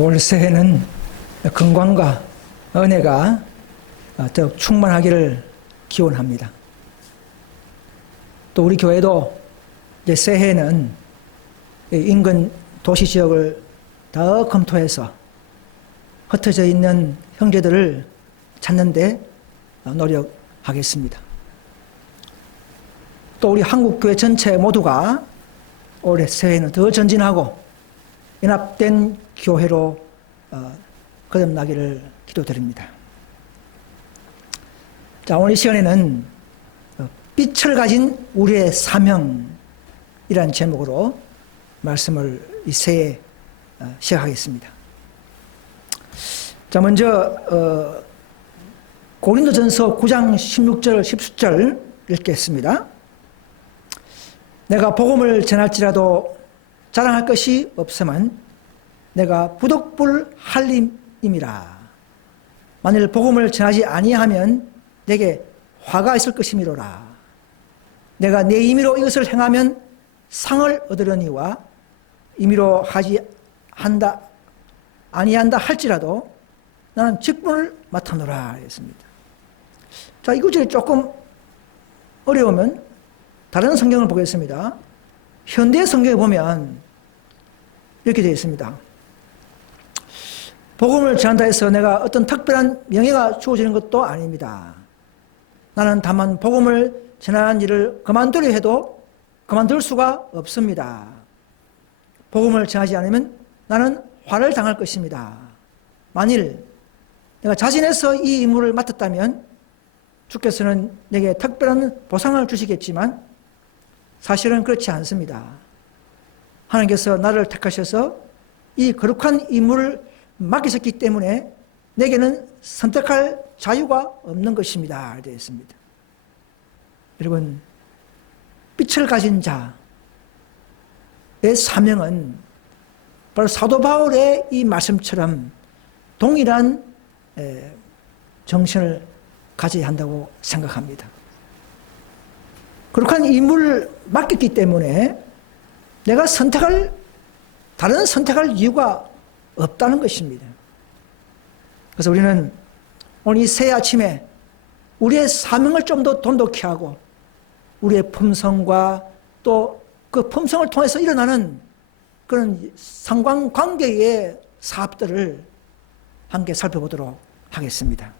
올 새해는 건강과 은혜가 더 충만하기를 기원합니다. 또 우리 교회도 이제 새해에는 인근 도시 지역을 더 검토해서 흩어져 있는 형제들을 찾는 데 노력하겠습니다. 또 우리 한국교회 전체 모두가 올해 새해는 더 전진하고 연합된 교회로 거듭나기를 기도드립니다. 자, 오늘 이 시간에는 빛을 가진 우리의 사명이라는 제목으로 말씀을 이 새해 시작하겠습니다. 자, 먼저 고린도전서 9장 16절 17절 읽겠습니다. 내가 복음을 전할지라도 자랑할 것이 없으면 내가 부득불 한림임이라. 만일 복음을 전하지 아니하면 내게 화가 있을 것이미로라. 내가 내 임의로 이것을 행하면 상을 얻으려니와 임의로 하지 아니한다 할지라도 나는 직분을 맡아노라 했습니다. 자, 이 구절이 조금 어려우면 다른 성경을 보겠습니다. 현대 성경에 보면 이렇게 되어 있습니다. 복음을 전한다 해서 내가 어떤 특별한 명예가 주어지는 것도 아닙니다. 나는 다만 복음을 전하는 일을 그만두려 해도 그만둘 수가 없습니다. 복음을 전하지 않으면 나는 화를 당할 것입니다. 만일 내가 자진해서 이 임무를 맡았다면 주께서는 내게 특별한 보상을 주시겠지만 사실은 그렇지 않습니다. 하나님께서 나를 택하셔서 이 거룩한 임무를 맡기셨기 때문에 내게는 선택할 자유가 없는 것입니다. 되어 있습니다. 여러분, 빛을 가진 자의 사명은 바로 사도 바울의 이 말씀처럼 동일한 정신을 가져야 한다고 생각합니다. 거룩한 임무를 맡겼기 때문에 내가 다른 선택할 이유가 없다는 것입니다. 그래서 우리는 오늘 이 새 아침에 우리의 사명을 좀 더 돈독히 하고 우리의 품성과 또 그 품성을 통해서 일어나는 그런 상관관계의 사업들을 함께 살펴보도록 하겠습니다.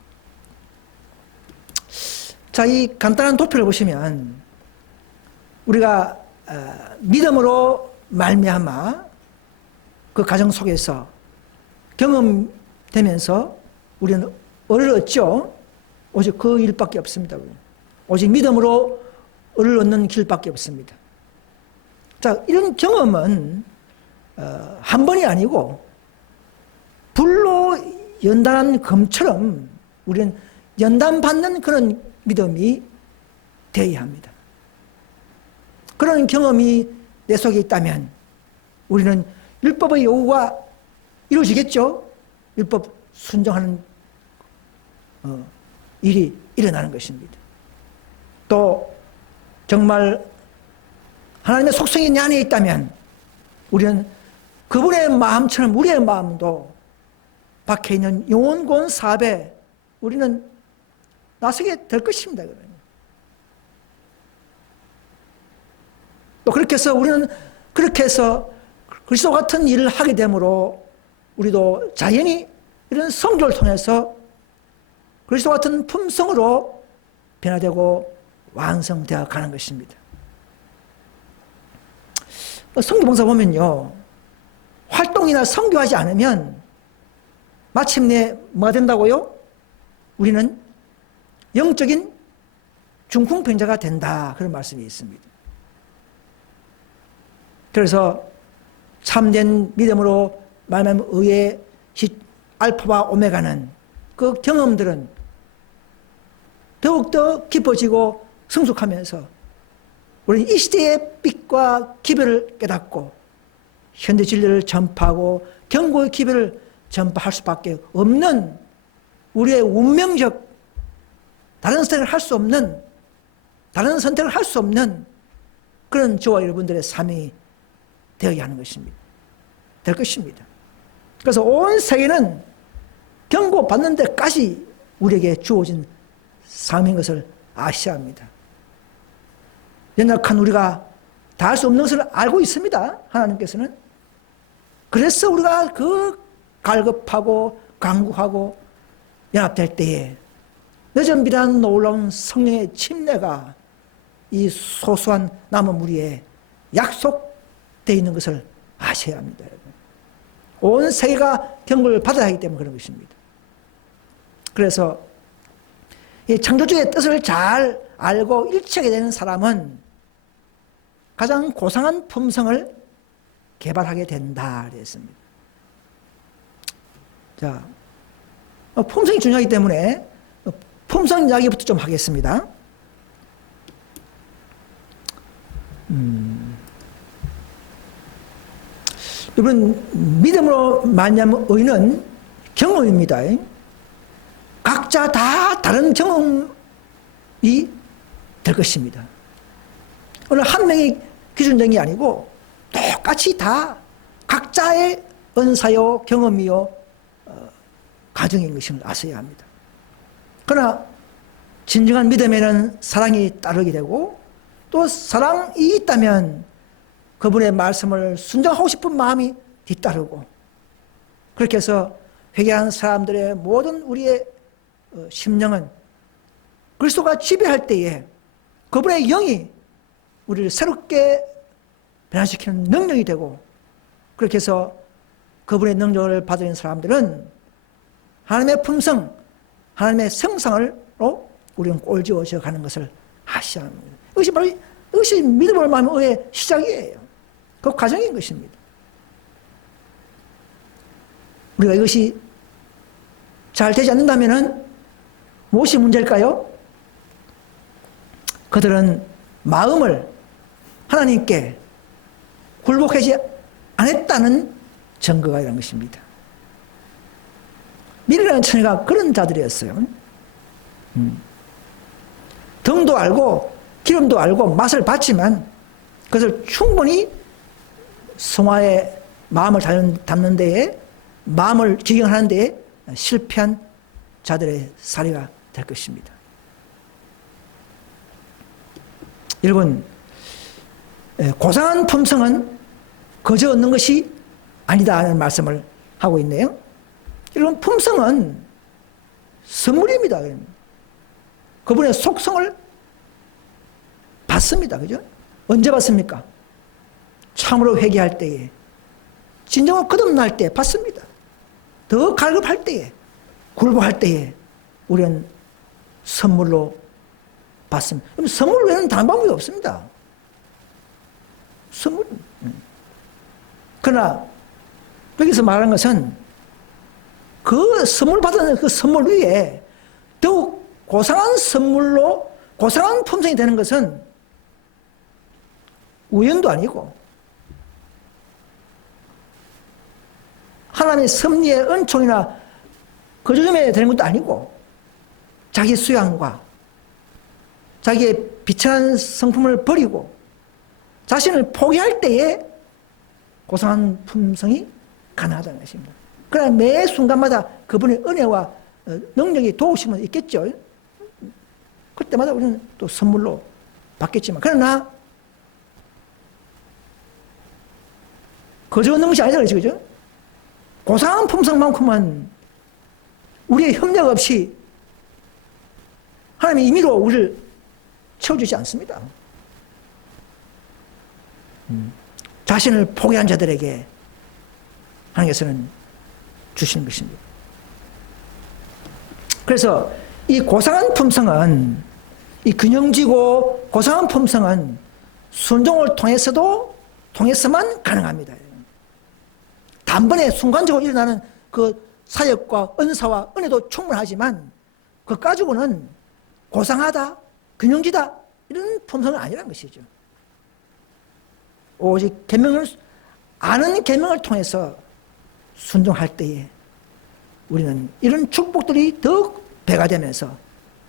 자, 이 간단한 도표를 보시면 우리가 믿음으로 말미암아 그 가정 속에서 경험되면서 우리는 을을 얻죠. 오직 그 일밖에 없습니다. 오직 믿음으로 을을 얻는 길밖에 없습니다. 자, 이런 경험은 한 번이 아니고 불로 연단한 검처럼 우리는 연단받는 그런 믿음이 되어야 합니다. 그런 경험이 내 속에 있다면 우리는 율법의 요구가 이루어지겠죠. 율법 순종하는 일이 일어나는 것입니다. 또 정말 하나님의 속성이 내 안에 있다면 우리는 그분의 마음처럼 우리의 마음도 박혀있는 영혼권 사업에 우리는 나서게 될 것입니다. 또 그렇게 해서 우리는 그렇게 해서 그리스도 같은 일을 하게 되므로 우리도 자연히 이런 성교를 통해서 그리스도 같은 품성으로 변화되고 완성되어 가는 것입니다. 선교봉사 보면요, 활동이나 선교하지 않으면 마침내 뭐가 된다고요? 우리는 영적인 중풍병자가 된다, 그런 말씀이 있습니다. 그래서 참된 믿음으로 말하면 의의 알파와 오메가는 그 경험들은 더욱더 깊어지고 성숙하면서 우리는 이 시대의 빛과 기별을 깨닫고 현대 진리를 전파하고 경고의 기별을 전파할 수밖에 없는 우리의 운명적 다른 선택을 할 수 없는 그런 저와 여러분들의 삶이 되어야 하는 것입니다. 될 것입니다. 그래서 온 세계는 경고받는 데까지 우리에게 주어진 삶인 것을 아셔야 합니다. 연약한 우리가 다 할 수 없는 것을 알고 있습니다. 하나님께서는. 그래서 우리가 그 갈급하고 간구하고 연합될 때에 늦은 비단 놀라운 성령의 침례가 이 소소한 남은 무리에 약속되어 있는 것을 아셔야 합니다. 온 세계가 경고를 받아야 하기 때문에 그런 것입니다. 그래서 이 창조주의 뜻을 잘 알고 일치하게 되는 사람은 가장 고상한 품성을 개발하게 된다 그랬습니다. 자, 품성이 중요하기 때문에 품성 이야기부터 좀 하겠습니다. 여러분, 믿음으로 말미암은 의는 경험입니다. 각자 다 다른 경험이 될 것입니다. 어느 한 명이 기준된 게 아니고 똑같이 다 각자의 은사요 경험이요 가정인 것을 아셔야 합니다. 그러나 진정한 믿음에는 사랑이 따르게 되고 또 사랑이 있다면 그분의 말씀을 순종하고 싶은 마음이 뒤따르고 그렇게 해서 회개하는 사람들의 모든 우리의 심령은 그리스도가 지배할 때에 그분의 영이 우리를 새롭게 변화시키는 능력이 되고 그렇게 해서 그분의 능력을 받은 사람들은 하나님의 품성, 하나님의 성상으로 우리는 꼴지어져 가는 것을 아셔야 합니다. 이것이 바로 이것이 믿음을 말하는 의의 시작이에요. 그 과정인 것입니다. 우리가 이것이 잘 되지 않는다면 무엇이 문제일까요? 그들은 마음을 하나님께 굴복하지 않았다는 증거가 이런 것입니다. 미리라는 처녀가 그런 자들이었어요. 등도 알고 기름도 알고 맛을 봤지만 그것을 충분히 성화의 마음을 담는 데에 마음을 기경하는 데에 실패한 자들의 사례가 될 것입니다. 여러분, 고상한 품성은 거저 얻는 것이 아니다라는 말씀을 하고 있네요. 여러분, 품성은 선물입니다. 그분의 속성을 받습니다. 그죠? 언제 받습니까? 참으로 회개할 때에, 진정한 거듭날 때 받습니다. 더 갈급할 때에, 굴복할 때에 우리는 선물로 받습니다. 그럼 선물 외에는 다른 방법이 없습니다. 선물. 그러나 여기서 말하는 것은 그 선물 받은 그 선물 위에 더욱 고상한 선물로 고상한 품성이 되는 것은 우연도 아니고 하나님의 섭리의 은총이나 거저점에 되는 것도 아니고 자기 수양과 자기의 비천한 성품을 버리고 자신을 포기할 때에 고상한 품성이 가능하다는 것입니다. 그러나 매 순간마다 그분의 은혜와 능력이 도우심은 있겠죠. 그때마다 우리는 또 선물로 받겠지만 그러나 거저 얻는 것이 아니다 그렇죠, 그죠? 고상한 품성만큼은 우리의 협력 없이 하나님의 임의로 우리를 채워주지 않습니다. 자신을 포기한 자들에게 하나님께서는 주시는 것입니다. 그래서 이 고상한 품성은 이 균형지고 고상한 품성은 순종을 통해서만 가능합니다. 단번에 순간적으로 일어나는 그 사역과 은사와 은혜도 충분하지만 그거 가지고는 고상하다, 균형지다 이런 품성은 아니라는 것이죠. 오직 계명을 아는 계명을 통해서 순종할 때에 우리는 이런 축복들이 더욱 배가 되면서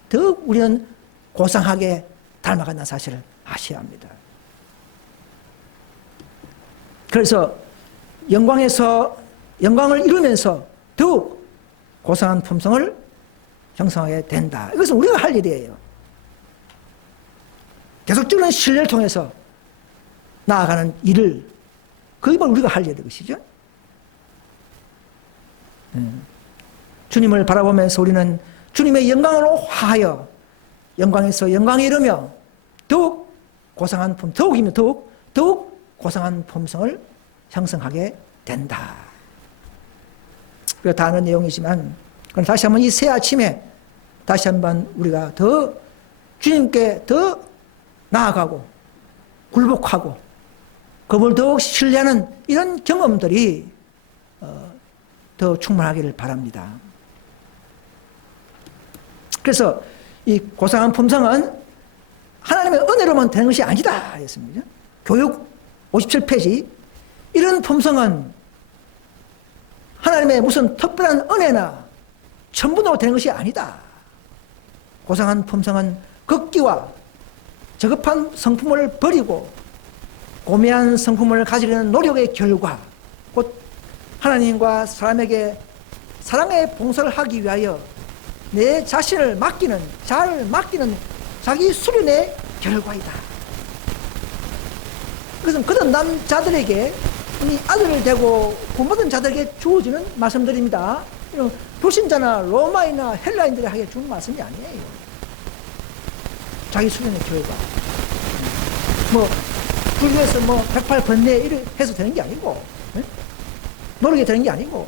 더욱 우리는 고상하게 닮아간다는 사실을 아셔야 합니다. 그래서 영광에서 영광을 이루면서 더욱 고상한 품성을 형성하게 된다. 이것은 우리가 할 일이에요. 계속적인 신뢰를 통해서 나아가는 일을, 그게 바로 우리가 할 일인 것이죠. 주님을 바라보면서 우리는 주님의 영광으로 화하여 영광에서 영광에 이르며 더욱 고상한 더욱 고상한 품성을 형성하게 된다. 우리가 다 아는 내용이지만, 그럼 다시 한번 이 새 아침에 다시 한번 우리가 더 주님께 더 나아가고 굴복하고 그분을 더욱 신뢰하는 이런 경험들이 더 충만하기를 바랍니다. 그래서 이 고상한 품성은 하나님의 은혜로만 되는 것이 아니다 했습니다. 교육 57페이지. 이런 품성은 하나님의 무슨 특별한 은혜나 천분으로 되는 것이 아니다. 고상한 품성은 극기와 저급한 성품을 버리고 고매한 성품을 가지려는 노력의 결과, 곧 하나님과 사람에게 사랑의 봉사를 하기 위하여 내 자신을 잘 맡기는 자기 수련의 결과이다. 그것은 거듭난 자들에게, 이 아들을 대고 구원받은 자들에게 주어지는 말씀들입니다. 불신자나 로마이나 헬라인들이 하게 주는 말씀이 아니에요. 자기 수련의 결과. 불교에서 108번뇌 이렇게 해서 되는 게 아니고, 노력이 되는 게 아니고,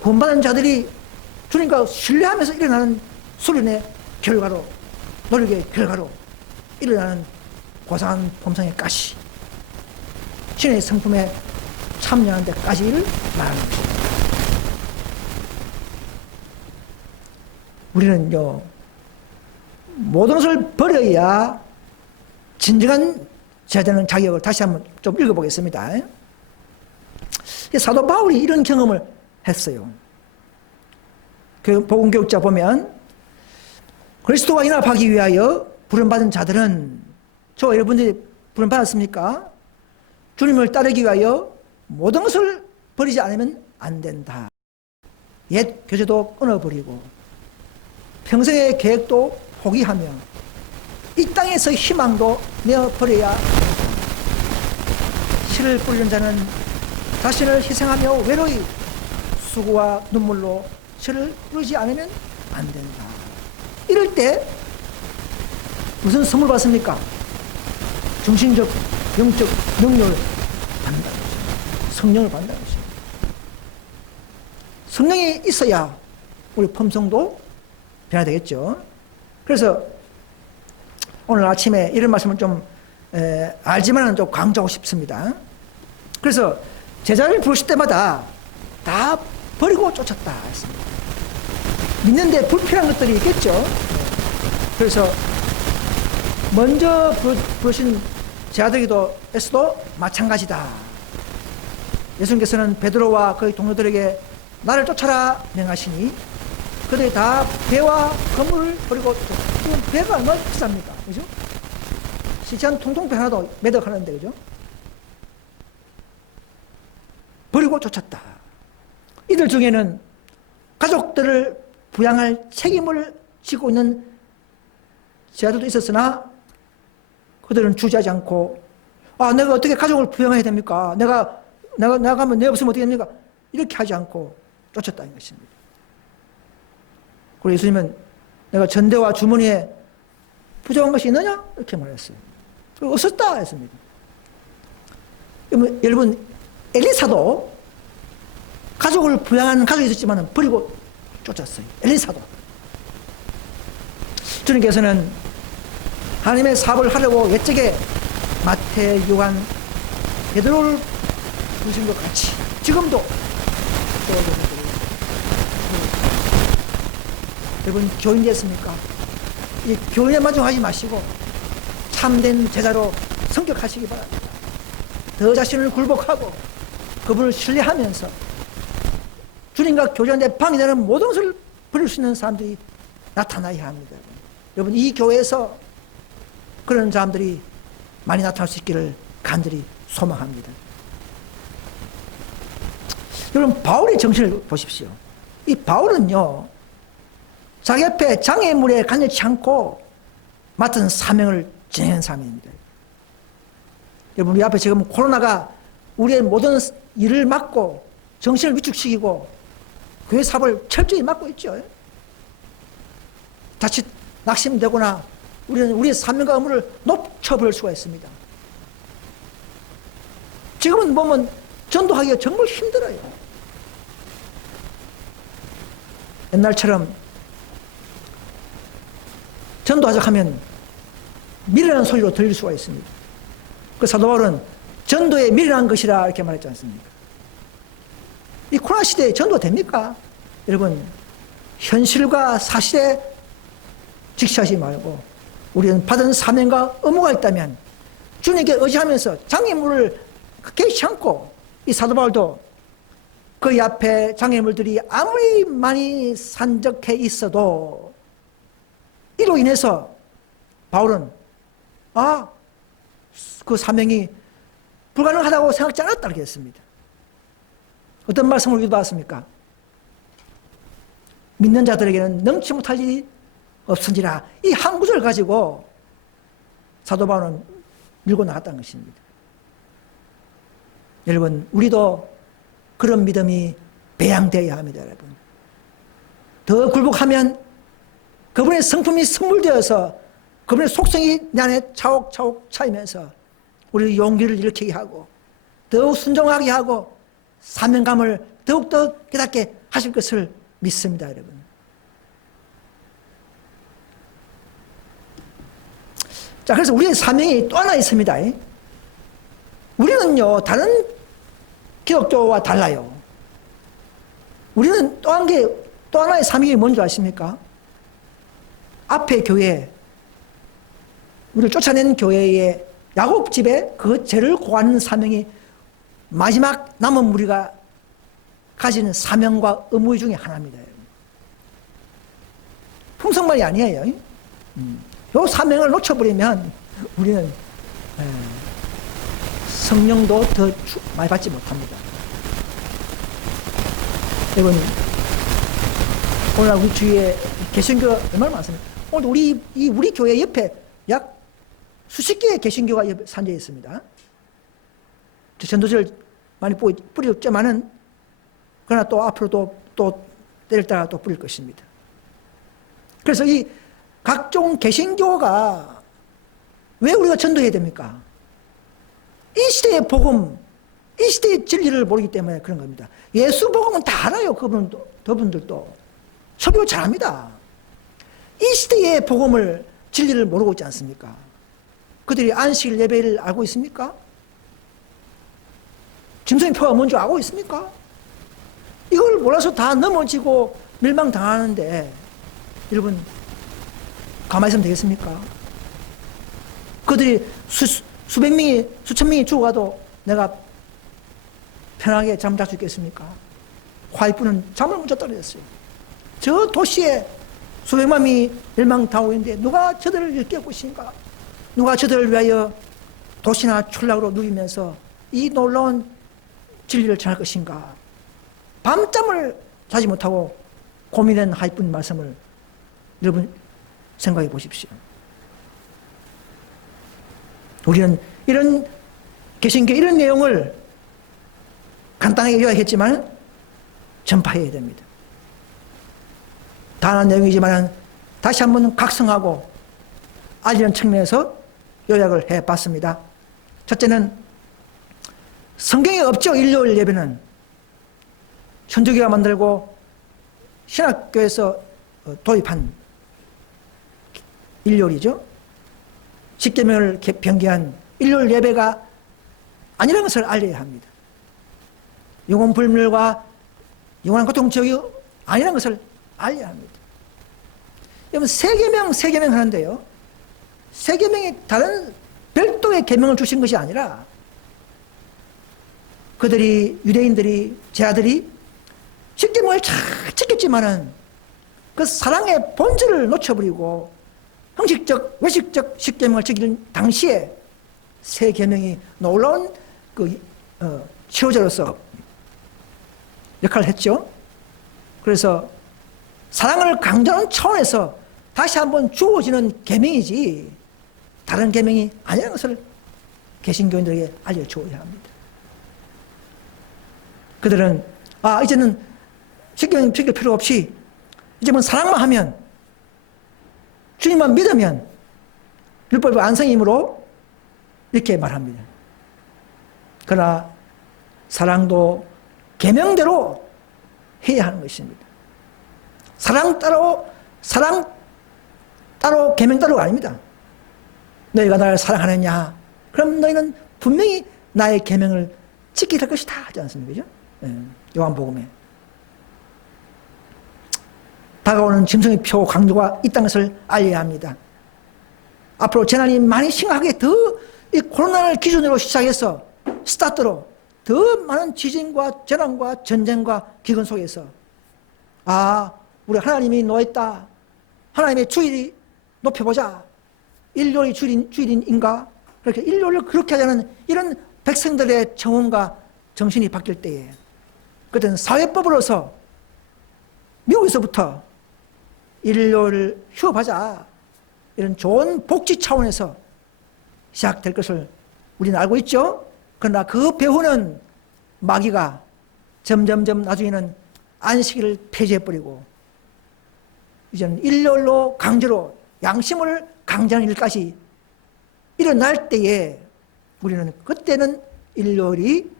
구원받은 자들이 주님과 신뢰하면서 일어나는 수련의 결과로, 노력의 결과로 일어나는 고상한 품성의 가시, 신의 성품에 참여하는 데까지를 말하는 것입니다. 우리는요, 모든 것을 버려야 진정한 제자되는 자격을 다시 한번 좀 읽어보겠습니다. 사도 바울이 이런 경험을 했어요. 그 복음교육자 보면, 그리스도와 연합하기 위하여 부름받은 자들은, 저와 여러분들이 부름받았습니까? 주님을 따르기 위하여 모든 것을 버리지 않으면 안 된다. 옛 교제도 끊어버리고 평생의 계획도 포기하며 이 땅에서 희망도 내어버려야 한다. 씨를 뿌리는 자는 자신을 희생하며 외로이 수고와 눈물로 씨를 뿌리지 않으면 안 된다. 이럴 때 무슨 선물 받습니까? 정신적, 영적 능력을 받는다는 것입니다. 성령을 받는다는 것입니다. 성령이 있어야 우리 품성도 변화되겠죠. 그래서 오늘 아침에 이런 말씀을 좀 알지만 좀 강조하고 싶습니다. 그래서 제자를 부르실 때마다 다 버리고 쫓았다 했습니다. 믿는데 불필요한 것들이 있겠죠. 그래서 먼저 부르신 제자들에게도 마찬가지다. 예수님께서는 베드로와 그의 동료들에게 나를 쫓아라 명하시니 그들이 다 배와 그물을 버리고 지금 배가 얼마나 비쌉니까? 그죠? 시간 통통배 하나도 매덕하는데, 그죠? 버리고 쫓았다. 이들 중에는 가족들을 부양할 책임을 지고 있는 제자들도 있었으나 그들은 주저하지 않고, 내가 어떻게 가족을 부양해야 됩니까? 내가 가면 내 없으면 어떻게 됩니까? 이렇게 하지 않고 쫓았다는 것입니다. 그리고 예수님은 내가 전대와 주머니에 부족한 것이 있느냐? 이렇게 말했어요. 그리고 없었다 했습니다. 여러분, 엘리사도 가족을 부양하는 가족이 있었지만 버리고 쫓았어요. 엘리사도. 주님께서는 하나님의 사업을 하려고 옛적에 마태, 요한, 베드로를 부르신 것 같이 지금도 여러분 교인 됐습니까? 이 교인에 만족하지 마시고 참된 제자로 성격하시기 바랍니다. 더 자신을 굴복하고 그분을 신뢰하면서 주님과 교제하는데 방해되는 모든 것을 버릴 수 있는 사람들이 나타나야 합니다. 여러분 이 교회에서 그런 사람들이 많이 나타날 수 있기를 간절히 소망합니다. 여러분, 바울의 정신을 보십시오. 이 바울은요, 자기 앞에 장애물에 간여치 않고 맡은 사명을 진행한 사람입니다. 여러분, 우리 앞에 지금 코로나가 우리의 모든 일을 막고 정신을 위축시키고 교회 사업을 철저히 막고 있죠. 자칫 낙심되거나 우리는 우리의 사명과 의무를 놓쳐버릴 수가 있습니다. 지금은 보면 전도하기가 정말 힘들어요. 옛날처럼 전도하자 하면 미련한 소리로 들릴 수가 있습니다. 그 사도 바울은 전도에 미련한 것이라 이렇게 말했지 않습니까? 이 코로나 시대에 전도가 됩니까? 여러분, 현실과 사실에 직시하지 말고 우리는 받은 사명과 의무가 있다면 주님께 의지하면서 장애물을 개의치 않고, 이 사도 바울도 그 앞에 장애물들이 아무리 많이 산적해 있어도 이로 인해서 바울은 그 사명이 불가능하다고 생각지 않았다 이렇게 했습니다. 어떤 말씀을 우리도 받았습니까? 믿는 자들에게는 능치 못할 일이 없은지라, 이 한 구절을 가지고 사도 바울은 밀고 나갔다는 것입니다. 여러분, 우리도 그런 믿음이 배양되어야 합니다. 여러분, 더 굴복하면 그분의 성품이 선물되어서 그분의 속성이 내 안에 차곡차곡 차이면서 우리 용기를 일으키게 하고 더욱 순종하게 하고 사명감을 더욱더 깨닫게 하실 것을 믿습니다. 여러분, 자, 그래서 우리의 사명이 또 하나 있습니다. 우리는요, 다른 기독교와 달라요. 우리는 또 하나의 사명이 뭔지 아십니까? 앞에 교회, 우리를 쫓아낸 교회의 야곱집에 그 죄를 고하는 사명이 마지막 남은 무리가 가지는 사명과 의무 중에 하나입니다. 풍성말이 아니에요. 이 사명을 놓쳐버리면 우리는 성령도 더 많이 받지 못합니다. 여러분, 오늘 우리 주위에 개신교가 얼마나 많습니까? 오늘 우리 교회 옆에 약 수십 개의 개신교가 산재해 있습니다. 전도지를 많이 뿌렸지만은, 그러나 또 앞으로 또 때를 따라 또 뿌릴 것입니다. 그래서 이 각종 개신교가 왜 우리가 전도해야 됩니까? 이 시대의 복음, 이 시대의 진리를 모르기 때문에 그런 겁니다. 예수 복음은 다 알아요. 그분들도 설교 잘합니다. 이 시대의 복음을, 진리를 모르고 있지 않습니까? 그들이 안식 예배를 알고 있습니까? 짐승표가 뭔지 알고 있습니까? 이걸 몰라서 다 넘어지고 멸망당하는데 여러분, 가만히 있으면 되겠습니까? 그들이 수백 명이, 수천 명이 죽어가도 내가 편하게 잠잘 수 있겠습니까? 화이프는 잠을 못 떨어졌어요. 저 도시에 수백만 명이 멸망당하고 있는데 누가 저들을 깨우고 있습니까? 누가 저들을 위하여 도시나 촌락으로 누이면서 이 놀라운 진리를 전할 것인가? 밤잠을 자지 못하고 고민한 하이픈 말씀을 여러분 생각해 보십시오. 우리는 이런 개신교 이런 내용을 간단하게 요약했지만 전파해야 됩니다. 단한 내용이지만 다시 한번 각성하고 알리는 측면에서 요약을 해봤습니다. 첫째는 성경에 없죠. 일요일 예배는 천주교가 만들고 신학교에서 도입한 일요일이죠. 십계명을 변개한 일요일 예배가 아니라는 것을 알려야 합니다. 영혼 불멸과 영원한 고통 지옥이 아니라는 것을 알려야 합니다. 여러분, 세계명 하는데요, 세계명이 다른 별도의 계명을 주신 것이 아니라 그들이, 유대인들이, 제자들이 십계명을 잘 지켰지만은 그 사랑의 본질을 놓쳐버리고 형식적, 외식적 십계명을 지키는 당시에 세 계명이 놀라운 치료제로서 역할을 했죠. 그래서 사랑을 강조하는 차원에서 다시 한번 주어지는 계명이지 다른 계명이 아니라는 것을 개신교인들에게 알려주어야 합니다. 그들은 이제는 신경 필요 없이 이제는 사랑만 하면 주님만 믿으면 율법의 완성이므로 이렇게 말합니다. 그러나 사랑도 계명대로 해야 하는 것입니다. 사랑 따로 계명 따로가 아닙니다. 너희가 나를 사랑하느냐? 그럼 너희는 분명히 나의 계명을 지키게 될 것이다 하지 않습니까? 그죠? 요한복음에 다가오는 짐승의 표 강조가 있다는 것을 알려야 합니다. 앞으로 재난이 많이 심각하게 더 이 코로나를 기준으로 시작해서 스타트로 더 많은 지진과 재난과 전쟁과 기근 속에서 우리 하나님이 놓였다. 하나님의 주일이 높여보자. 일요일이 주일인가? 그렇게 일요일을 그렇게 하자는 이런 백성들의 정원과 정신이 바뀔 때에 그때는 사회법으로서 미국에서부터 일요일을 휴업하자. 이런 좋은 복지 차원에서 시작될 것을 우리는 알고 있죠. 그러나 그 배후는 마귀가 점점점 나중에는 안식일을 폐지해버리고 이제는 일요일로 강제로 양심을 강제하는 일까지 일어날 때에 우리는 그때는 일요일이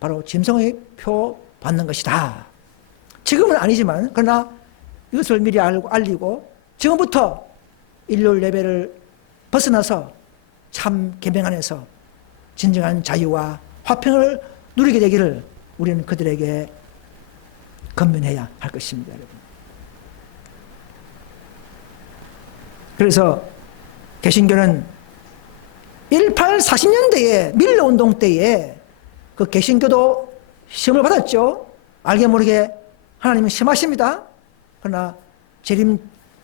바로 짐승의 표 받는 것이다. 지금은 아니지만 그러나 이것을 미리 알리고 지금부터 일요일 예배를 벗어나서 참 계명 안에서 진정한 자유와 화평을 누리게 되기를 우리는 그들에게 건면해야 할 것입니다, 여러분. 그래서 개신교는 40년대에 밀러운동 때에 그 개신교도 시험을 받았죠. 알게 모르게 하나님은 심하십니다. 그러나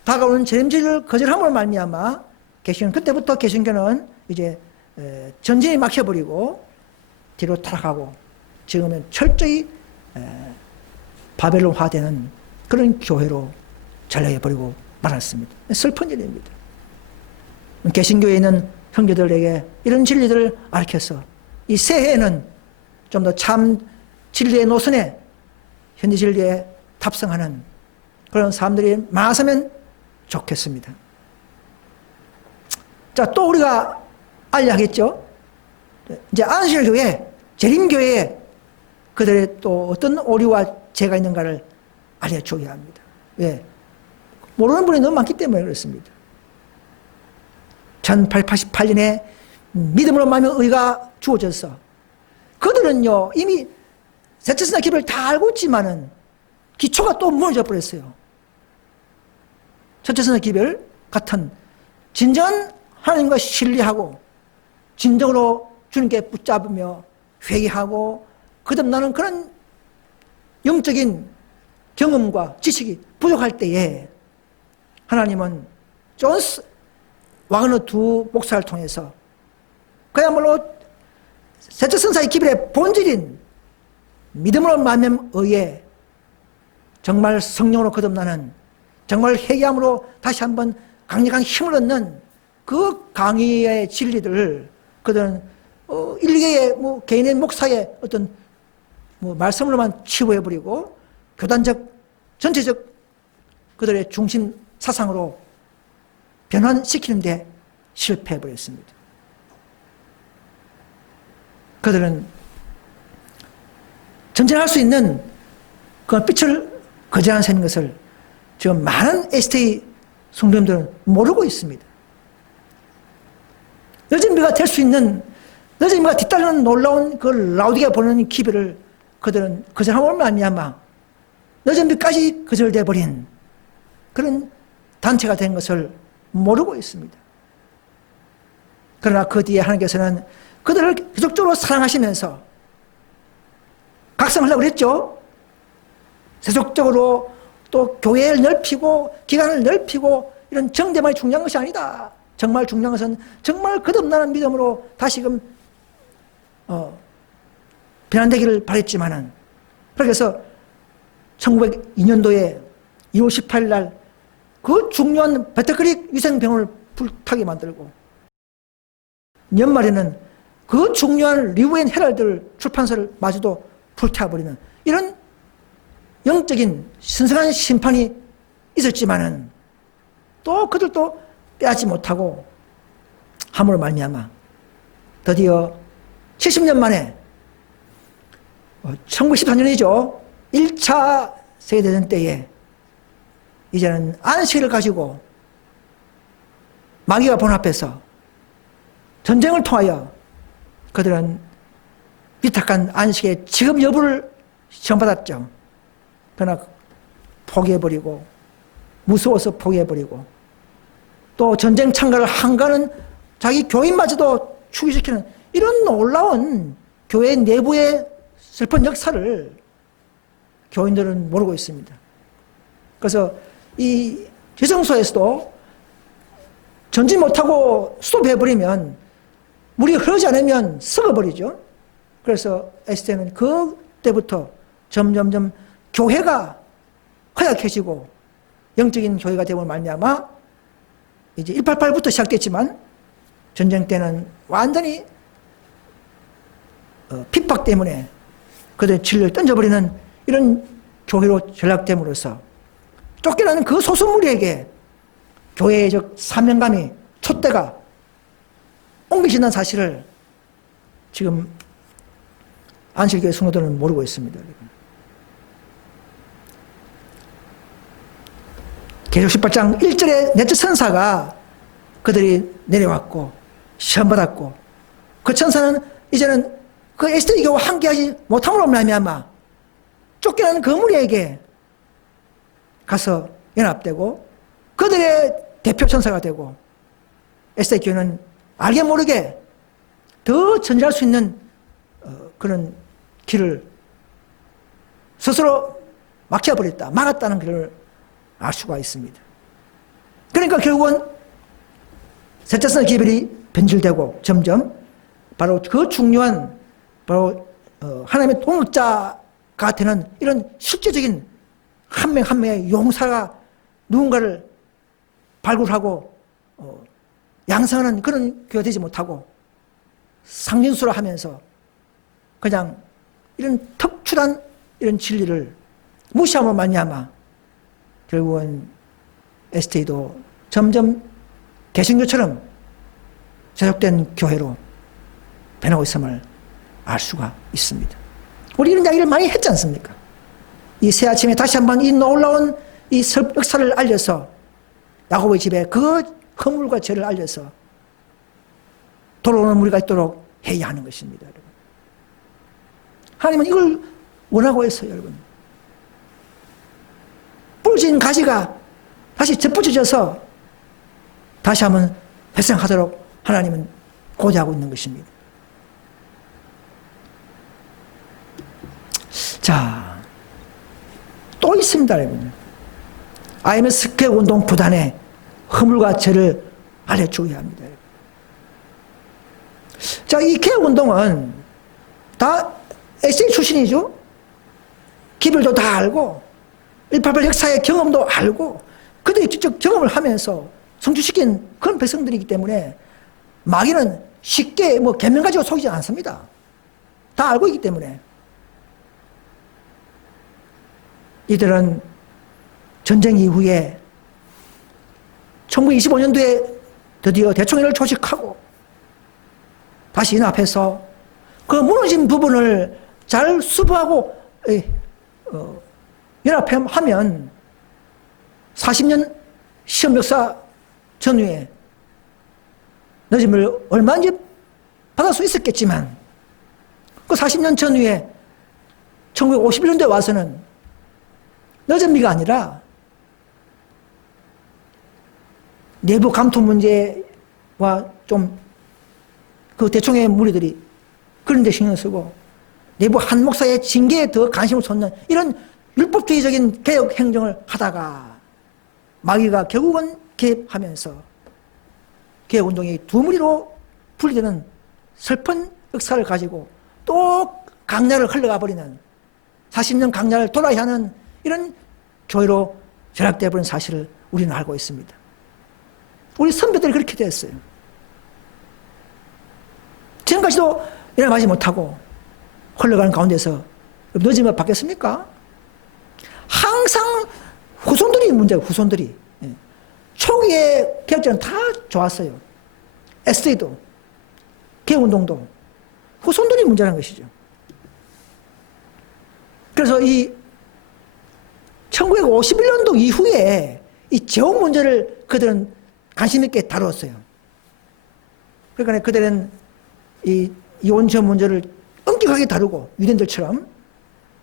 다가오는 재림절을 거절함으로 말미암아 그때부터 개신교는 이제 전진이 막혀버리고 뒤로 타락하고 지금은 철저히 바벨론화되는 그런 교회로 전락해버리고 말았습니다. 슬픈 일입니다. 개신교에 있는 형제들에게 이런 진리들을 알려서 이 새해에는 좀 더 참 진리의 노선에 현재 진리에 탑승하는 그런 사람들이 많았으면 좋겠습니다. 자, 또 우리가 알려야겠죠. 이제 안식일교회, 재림교회에 그들의 또 어떤 오류와 죄가 있는가를 알려줘야 합니다. 왜? 모르는 분이 너무 많기 때문에 그렇습니다. 1888년에 믿음으로 말하면 의가 주어져서 그들은요 이미 세차선의 기별을 다 알고 있지만은 기초가 또 무너져 버렸어요. 세차선의 기별 같은 진정한 하나님과 신뢰하고 진정으로 주님께 붙잡으며 회개하고 거듭나는 그런 영적인 경험과 지식이 부족할 때에 하나님은 존스 와그너 두 목사를 통해서 그야말로 세차선사의 기별의 본질인 믿음으로 말미암은 의에 정말 성령으로 거듭나는 정말 회개함으로 다시 한번 강력한 힘을 얻는 그 강의의 진리들을 그들은 일개의 개인의 목사의 어떤 말씀으로만 치부해버리고 교단적 전체적 그들의 중심 사상으로 변환시키는데 실패해버렸습니다. 그들은 전진할 수 있는 그 빛을 거절하는 셈인 것을 지금 많은 ST 성도님들은 모르고 있습니다. 늦은 비가 될 수 있는 늦은 비가 뒤따르는 놀라운 그 라우디가 보내는 기별을 그들은 거절함으로 말미암아 늦은 비까지 거절돼 버린 그런 단체가 된 것을 모르고 있습니다. 그러나 그 뒤에 하나님께서는 그들을 계속적으로 사랑하시면서 각성하려고 그랬죠. 세속적으로 또 교회를 넓히고 기관을 넓히고 이런 정대만이 중요한 것이 아니다. 정말 중요한 것은 정말 거듭나는 믿음으로 다시금 변환되기를 바랬지만은 그래서 1902년도에 2월 18일 날 그 중요한 배터크릭 위생병원을 불타게 만들고, 연말에는 그 중요한 리브 앤 헤럴드 출판사를 마저도 불태워버리는 이런 영적인 신성한 심판이 있었지만은 또 그들도 빼앗지 못하고 함으로 말미암아 드디어 70년 만에 1914년이죠. 1차 세계대전 때에 이제는 안식일을 가지고 마귀와 본합해서 전쟁을 통하여 그들은 위탁한 안식의 지급 여부를 시험받았죠. 그러나 포기해버리고, 무서워서 포기해버리고, 또 전쟁 참가를 한가는 자기 교인마저도 추기시키는 이런 놀라운 교회 내부의 슬픈 역사를 교인들은 모르고 있습니다. 그래서 이 지성소에서도 전지 못하고 스톱해버리면 물이 흐르지 않으면 썩어버리죠. 그래서 STM은 그때부터 점점점 교회가 허약해지고 영적인 교회가 되고 말미암아 이제 188부터 시작됐지만 전쟁 때는 완전히 핍박 때문에 그들의 진리를 던져버리는 이런 교회로 전락됨으로써 쫓겨나는 그 소수무리에게 교회적 사명감이 촛대가 옮겨진다는 사실을 지금 안식교회 성도들은 모르고 있습니다. 계시록 18장 1절에 넷째 천사가 그들이 내려왔고 시험받았고, 그 천사는 이제는 그 에스더 교회와 함께하지 못함으로 말미암아 쫓겨나는 그 무리에게 가서 연합되고 그들의 대표 천사가 되고, 에스더 교회는 알게 모르게 더 전진할 수 있는 그런 길을 스스로 막혀버렸다, 막았다는 것을 알 수가 있습니다. 그러니까 결국은 셋째 선의 기별이 변질되고 점점 바로 그 중요한 바로 하나님의 동역자가 되는 이런 실제적인 한 명 한 명의 용사가 누군가를 발굴하고 양성하는 그런 교회가 되지 못하고 상징수라 하면서 그냥 이런 특출한 이런 진리를 무시함으로 말미암아 결국은 ST도 점점 개신교처럼 제속된 교회로 변하고 있음을 알 수가 있습니다. 우리 이런 이야기를 많이 했지 않습니까? 이 새 아침에 다시 한번 이 놀라운 이 역사를 알려서 야곱의 집에 그 허물과 죄를 알려서 돌아오는 우리가 있도록 해야 하는 것입니다. 여러분. 하나님은 이걸 원하고 있어요. 여러분. 부러진 가지가 다시 접붙여져서 다시 한번 회생하도록 하나님은 고대하고 있는 것입니다. 자, 또 있습니다. 여러분. IMS 개혁운동 구단의 허물과 죄를 알려주어야 합니다. 자, 이 개혁운동은 다 SA 출신이죠. 기별도 다 알고 188 역사의 경험도 알고 그들이 직접 경험을 하면서 성취시킨 그런 백성들이기 때문에 마귀는 쉽게 뭐 계명 가지고 속이지 않습니다. 다 알고 있기 때문에. 이들은 전쟁 이후에 1925년도에 드디어 대총회를 조직하고 다시 연합해서 그 무너진 부분을 잘 수부하고 연합하면 40년 시험 역사 전후에 늦음을 얼마든지 받을 수 있었겠지만 그 40년 전후에 1951년도에 와서는 늦은미가 아니라 내부 감투 문제와 좀 그 대총회 무리들이 그런 데 신경 쓰고 내부 한 목사의 징계에 더 관심을 쏟는 이런 율법주의적인 개혁 행정을 하다가 마귀가 결국은 개입하면서 개혁운동이 두 무리로 분리되는 슬픈 역사를 가지고 또 강야를 흘러가 버리는 40년 강야를 돌아야 하는 이런 교회로 전락되어 버린 사실을 우리는 알고 있습니다. 우리 선배들이 그렇게 됐어요. 지금까지도 일어나지 못하고 흘러가는 가운데서 늦으면 바뀌었습니까? 항상 후손들이 문제예요. 후손들이. 초기에 개혁자는 다 좋았어요. SD도 개혁운동도 후손들이 문제라는 것이죠. 그래서 이 1951년도 이후에 이 재혼 문제를 그들은 관심 있게 다루었어요. 그러니까 그들은 이 이혼 재혼 문제를 엄격하게 다루고 유대인들처럼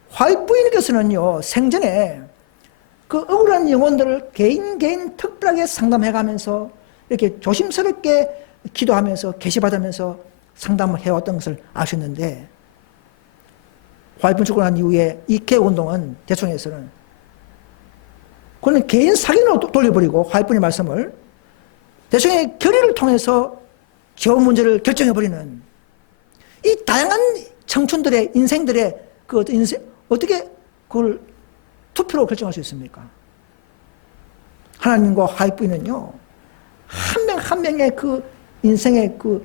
화이트 부인께서는요 생전에 그 억울한 영혼들을 개인 특별하게 상담해가면서 이렇게 조심스럽게 기도하면서 계시받으면서 상담을 해왔던 것을 아셨는데 화이트 부인 죽고 난 이후에 이 개혁운동은 대통령에서는 그는 개인 사견으로 돌려버리고 화이트 부인의 말씀을 대통령의 결의를 통해서 재혼 문제를 결정해버리는 이 다양한 청춘들의 인생들의 그 어떤 인생 어떻게 그걸 투표로 결정할 수 있습니까? 하나님과 화이트 부인은요 한 명 한 명의 그 인생의 그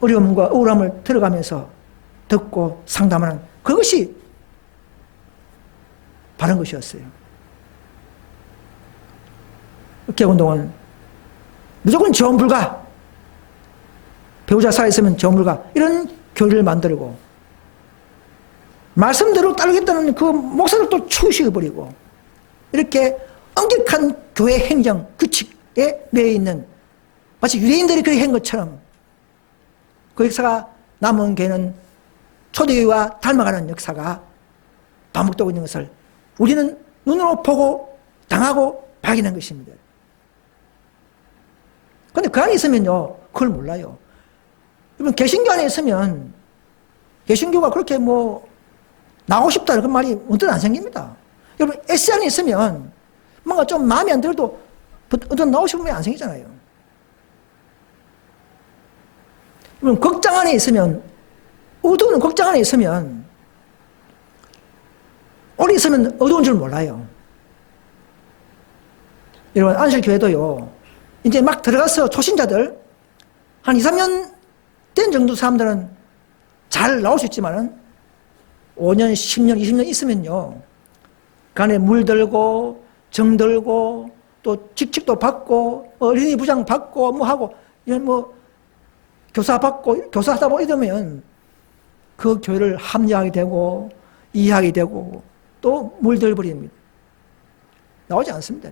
어려움과 우울함을 들어가면서 듣고 상담하는 그것이 바른 것이었어요. 개혁운동은 무조건 재혼 불가, 배우자 살아있으면 재혼 불가 이런 교리를 만들고 말씀대로 따르겠다는 그 목사를 또 추시해버리고 이렇게 엄격한 교회 행정 규칙에 매여 있는 마치 유대인들이 그렇게 한 것처럼 그 역사가 남은 교회는 초대교회와 닮아가는 역사가 반복되고 있는 것을 우리는 눈으로 보고 당하고 발견한 것입니다. 그런데 그 안에 있으면요 그걸 몰라요. 여러분 개신교 안에 있으면 개신교가 그렇게 뭐 나오고 싶다 그런 말이 언뜻 안 생깁니다. 여러분 S 안에 있으면 뭔가 좀 마음에 안 들어도 언뜻 나오고 싶은 마음이 안 생기잖아요. 여러분 극장 안에 있으면 어두운 극장 안에 있으면 오래 있으면 어두운 줄 몰라요. 여러분 안실교회도요 이제 막 들어가서 초신자들 한 2, 3년 된 정도 사람들은 잘 나올 수 있지만은 5년, 10년, 20년 있으면요 그 안에 물들고 정들고 또 직책도 받고 어린이 부장 받고 뭐 하고 이런 뭐 교사 받고 교사하다 보면 이러면 그 교회를 합리하게 되고 이해하게 되고 또 물들버립니다. 나오지 않습니다.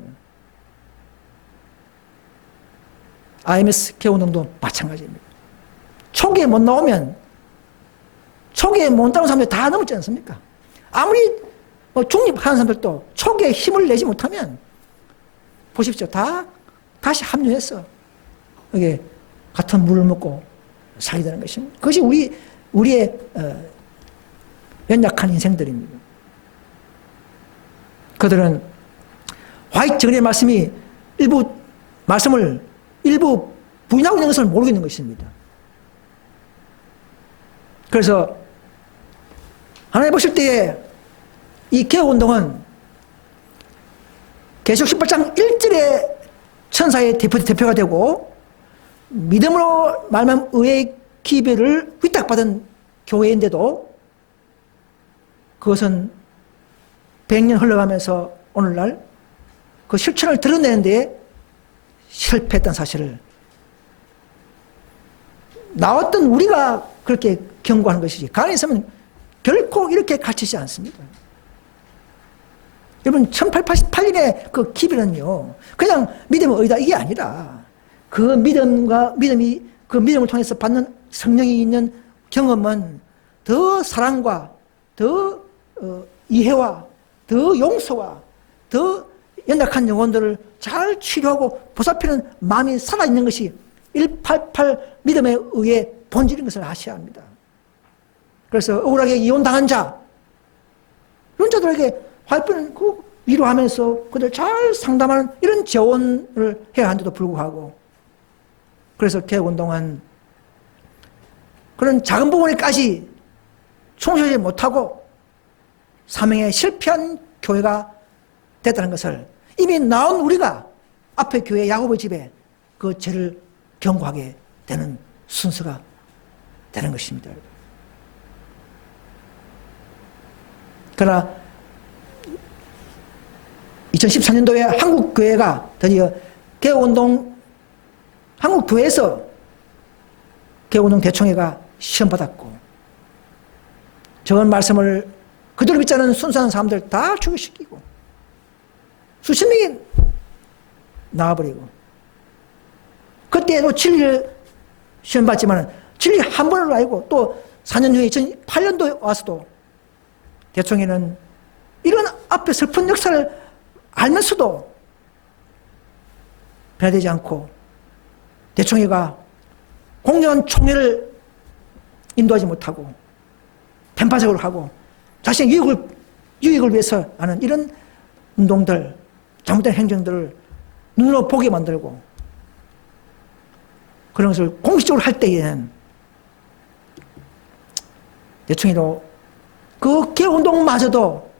IMS 개혁운동도 마찬가지입니다. 초기에 못 나오면 초기에 못 나오는 사람들이 다 넘었지 않습니까? 아무리 중립하는 사람들도 초기에 힘을 내지 못하면 보십시오. 다 다시 합류해서 이게 같은 물을 먹고 살게 되는 것입니다. 그것이 우리의 연약한 인생들입니다. 그들은 화이트 정리의 말씀이 말씀을 일부 부인하고 있는 것을 모르고 있는 것입니다. 그래서 하나님 보실 때에 이 개혁운동은 계시록 18장 1절의 천사의 대표가 되고 믿음으로 말하면 의의 기별을 위탁받은 교회인데도 그것은 100년 흘러가면서 오늘날 그 실천을 드러내는 데 실패했다는 사실을 나왔던 우리가 그렇게 경고하는 것이지 가만히 있으면 결코 이렇게 갇히지 않습니다. 여러분 1888년의 그 기별은요 그냥 믿음의 의다 이게 아니라 그 믿음이 그 믿음을 통해서 받는 성령이 있는 경험은 더 사랑과 더 이해와 더 용서와 더 연약한 영혼들을 잘 치료하고 보살피는 마음이 살아있는 것이 188 믿음에 의해 본질인 것을 아셔야 합니다. 그래서 억울하게 이혼당한 자 이런 자들에게 화이트는 그 위로하면서 그들 잘 상담하는 이런 재원을 해야 하는데도 불구하고 그래서 개혁운동은 그런 작은 부분에까지 충실하지 못하고 사명에 실패한 교회가 됐다는 것을 이미 나온 우리가 앞에 교회 야고보 집에 그 죄를 경고하게 되는 순서가 되는 것입니다. 그러나 2014년도에 한국교회가 드디어 개헌운동, 한국교회에서 개헌운동 대총회가 시험받았고, 적은 말씀을 그대로 믿지 않은 순수한 사람들 다 죽이시키고 수십 명이 나와버리고, 그때도 진리를 시험받지만 진리 한 번을 알고 또 4년 후에 2008년도에 와서도 대총회는 이런 앞에 슬픈 역사를 알면서도 변화되지 않고 대총회가 공정한 총회를 인도하지 못하고 편파적으로 하고 자신의 유익을 위해서 하는 이런 운동들, 잘못된 행정들을 눈으로 보게 만들고 그런 것을 공식적으로 할 때에는 대충이로 그 개운동마저도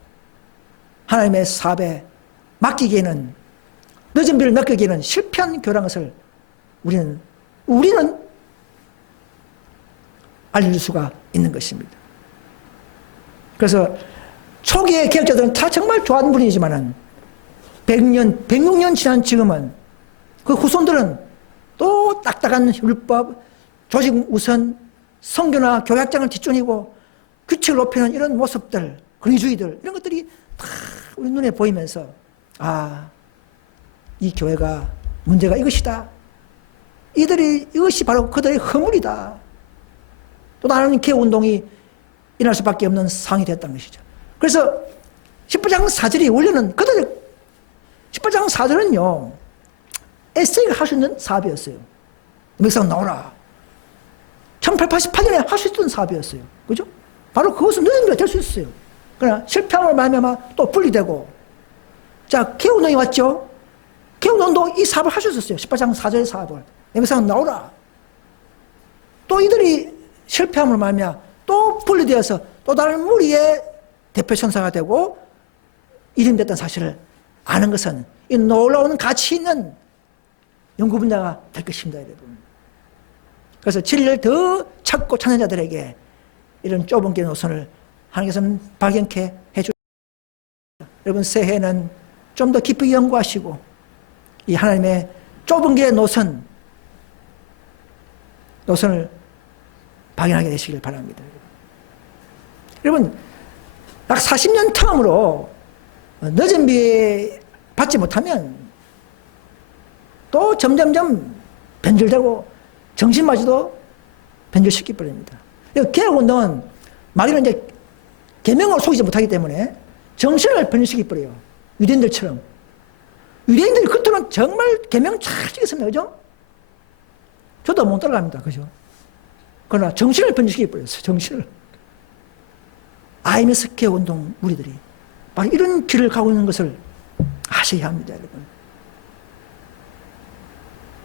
하나님의 사업에 맡기기에는, 늦은 비를 맡기기에는 실패한 교회라는 것을 우리는 알릴 수가 있는 것입니다. 그래서 초기의 개혁자들은 다 정말 좋아하는 분이지만은 100년, 106년 지난 지금은 그 후손들은 또 딱딱한 율법, 조직 우선, 성교나 교회학장을 뒷존이고 규칙을 높이는 이런 모습들, 권위주의들, 이런 것들이 다 우리 눈에 보이면서 이 교회가 문제가 이것이다. 이것이 바로 그들의 허물이다. 또 다른 개운동이 일어날 수밖에 없는 상황이 됐다는 것이죠. 그래서 18장 4절이 원래는 18장 4절은요 에세이가 할 수 있는 사업이었어요. 맥상 나오라. 1888년에 할 수 있던 사업이었어요. 그죠? 바로 그것은 너희들이 될 수 있어요. 그러나 실패함을 말미암아 또 분리되고, 자 개운동이 왔죠. 개운동도 이 사업을 할 수 있었어요. 18장 4절의 사업을. 맥상 나오라. 또 이들이 실패함을 말미암아 또 분리되어서 또 다른 무리의 대표 천사가 되고 이름됐던 사실을 아는 것은 이 놀라운 가치 있는 연구 분야가 될 것입니다, 여러분. 그래서 진리를 더 찾고 찾는 자들에게 이런 좁은 길 노선을 하나님께서는 발견케 해주십니다. 여러분, 새해는 좀 더 깊이 연구하시고 이 하나님의 좁은 길의 노선을 발견하게 되시길 바랍니다. 여러분, 약 40년 텀으로 늦은 비 받지 못하면 또 점점점 변질되고 정신마저도 변질시키 버립니다. 개혁운동은 말이는 이제 계명을 속이지 못하기 때문에 정신을 변질시키 버려요. 유대인들처럼. 유대인들이 그토록 정말 계명 잘 지켰습니다. 그죠? 저도 못 따라갑니다. 그죠? 그러나 정신을 변질시키 버렸어요. 정신을. IMS 개혁운동 무리들이 바로 이런 길을 가고 있는 것을 아셔야 합니다, 여러분.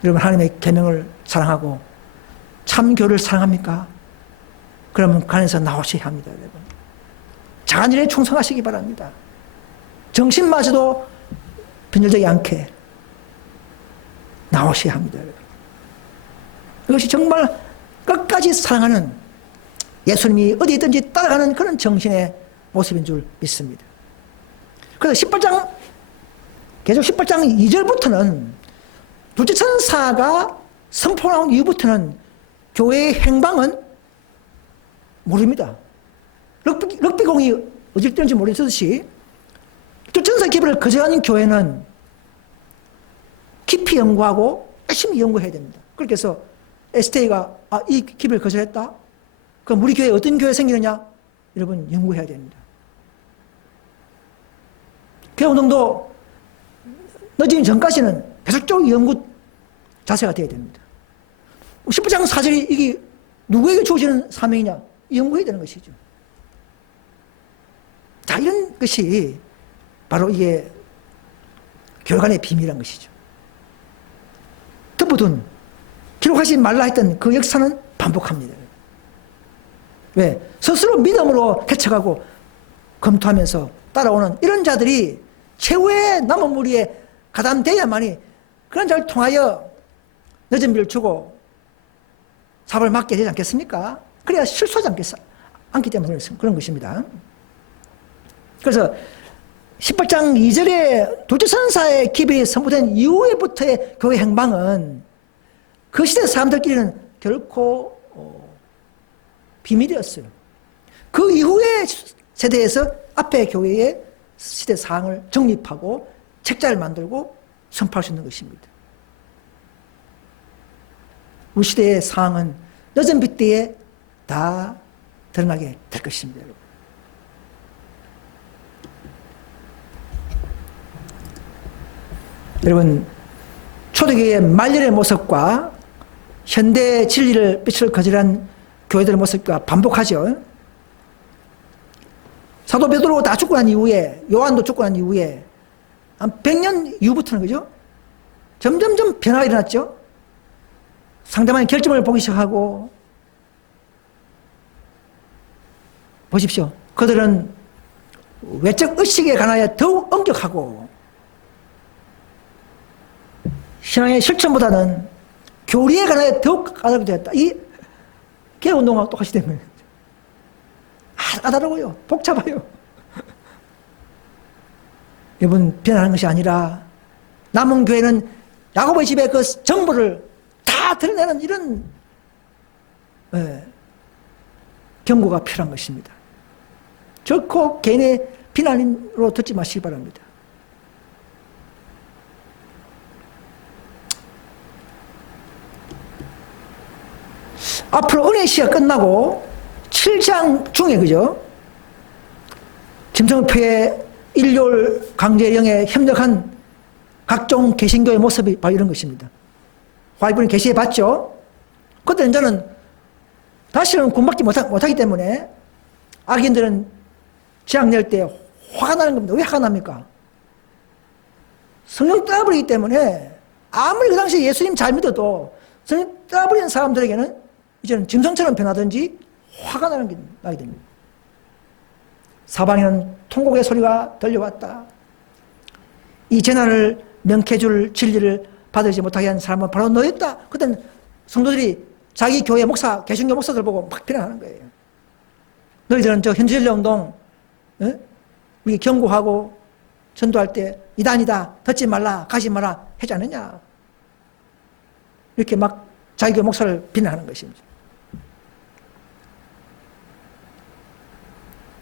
여러분, 하나님의 계명을 사랑하고 참교를 사랑합니까? 그러면 그 안에서 나오셔야 합니다, 여러분. 작은 일에 충성하시기 바랍니다. 정신마저도 변질되지 않게 나오셔야 합니다, 여러분. 이것이 정말 끝까지 사랑하는, 예수님이 어디 있든지 따라가는 그런 정신의 모습인 줄 믿습니다. 그래서 18장, 계속 18장 2절부터는 둘째 천사가 선포 나온 이후부터는 교회의 행방은 모릅니다. 럭비공이 어딜 뛰는지 모르듯이 둘째 천사 기별을 거절하는 교회는 깊이 연구하고 열심히 연구해야 됩니다. 그렇게 해서 STA가 이 기별을 거절했다? 그럼 우리 교회에 어떤 교회 생기느냐? 여러분, 연구해야 됩니다. 개헌운동도 늦기 전까지는 계속적으로 연구 자세가 되어야 됩니다. 19장 4절이 이게 누구에게 주어지는 사명이냐? 연구해야 되는 것이죠. 자, 이런 것이 바로 이게 교회 간의 비밀이라는 것이죠. 덮어둔, 기록하지 말라 했던 그 역사는 반복합니다. 왜? 스스로 믿음으로 개척하고 검토하면서 따라오는 이런 자들이 최후의 남은 무리에 가담돼야만이 그런 자를 통하여 늦은 비를 주고 잡을 맞게 되지 않겠습니까? 그래야 실수하지 않기 때문에 그런 것입니다. 그래서 18장 2절에 둘째 선사의 기별이 선포된 이후에부터의 교회 행방은 그 시대 사람들끼리는 결코 비밀이었어요. 그 이후의 세대에서 앞에 교회의 시대 사항을 정립하고 책자를 만들고 선포할 수 있는 것입니다. 우리 시대의 상황은 늦은 비 때에 다 드러나게 될 것입니다. 여러분, 초대교회의 말년의 모습과 현대 진리를 빛을 거절한 교회들의 모습과 반복하죠. 사도 베드로 다 죽고 난 이후에, 요한도 죽고 난 이후에 한 100년 이후부터는 그죠? 점점점 변화가 일어났죠. 상대방의 결점을 보기 시작하고, 보십시오. 그들은 외적 의식에 관하여 더욱 엄격하고 신앙의 실천보다는 교리에 관하여 더욱 까다롭게 되었다. 이 개운동하고 똑같이 되면 까다로워요. 복잡해요. 여러분, 변하는 것이 아니라 남은 교회는 야고보의 집에 그 정보를 다 드러내는 이런 경고가 필요한 것입니다. 결코 개인의 비난으로 듣지 마시기 바랍니다. 앞으로 은혜 시가 끝나고 7장 중에 그죠? 김성표의 일요일 강제령에 협력한 각종 개신교의 모습이 바로 이런 것입니다. 화이분이 게시해 봤죠? 그때 저는 다시는 구원받지 못하기 때문에 악인들은 재앙 낼 때 화가 나는 겁니다. 왜 화가 납니까? 성령 떠나버리기 때문에 아무리 그 당시에 예수님 잘 믿어도 성령 떠나버리는 사람들에게는 이제는 짐승처럼 변하든지 화가 나게 됩니다. 사방에는 통곡의 소리가 들려왔다. 이 재난을 명쾌해줄 진리를 받지 못하게 한 사람은 바로 너였다. 그때는 성도들이 자기 교회 목사, 개신교 목사들 보고 막 비난하는 거예요. 너희들은 저 현지전례 운동, 우리 경고하고 전도할 때 이단이다, 듣지 말라, 가지 마라 하지 않느냐. 이렇게 막 자기 교회 목사를 비난하는 것입니다.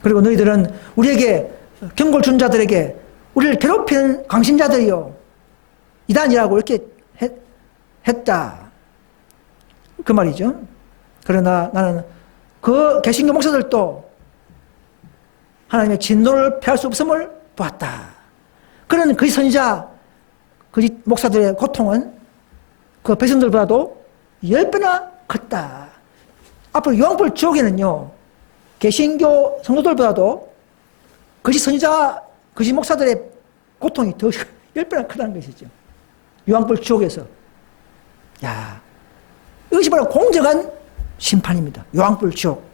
그리고 너희들은 우리에게 경고를 준 자들에게 우리를 괴롭히는 광신자들이요 이단이라고 이렇게 했다. 그 말이죠. 그러나 나는 그 개신교 목사들도 하나님의 진노를 피할 수 없음을 보았다. 그런 거짓 선지자, 거짓 목사들의 고통은 그 백성들보다도 10배나 컸다. 앞으로 영불 지옥에는요, 개신교 성도들보다도 거짓 선지자, 거짓 목사들의 고통이 더 10배나 크다는 것이죠. 유황불 지옥에서. 야, 이것이 바로 공정한 심판입니다. 유황불 지옥.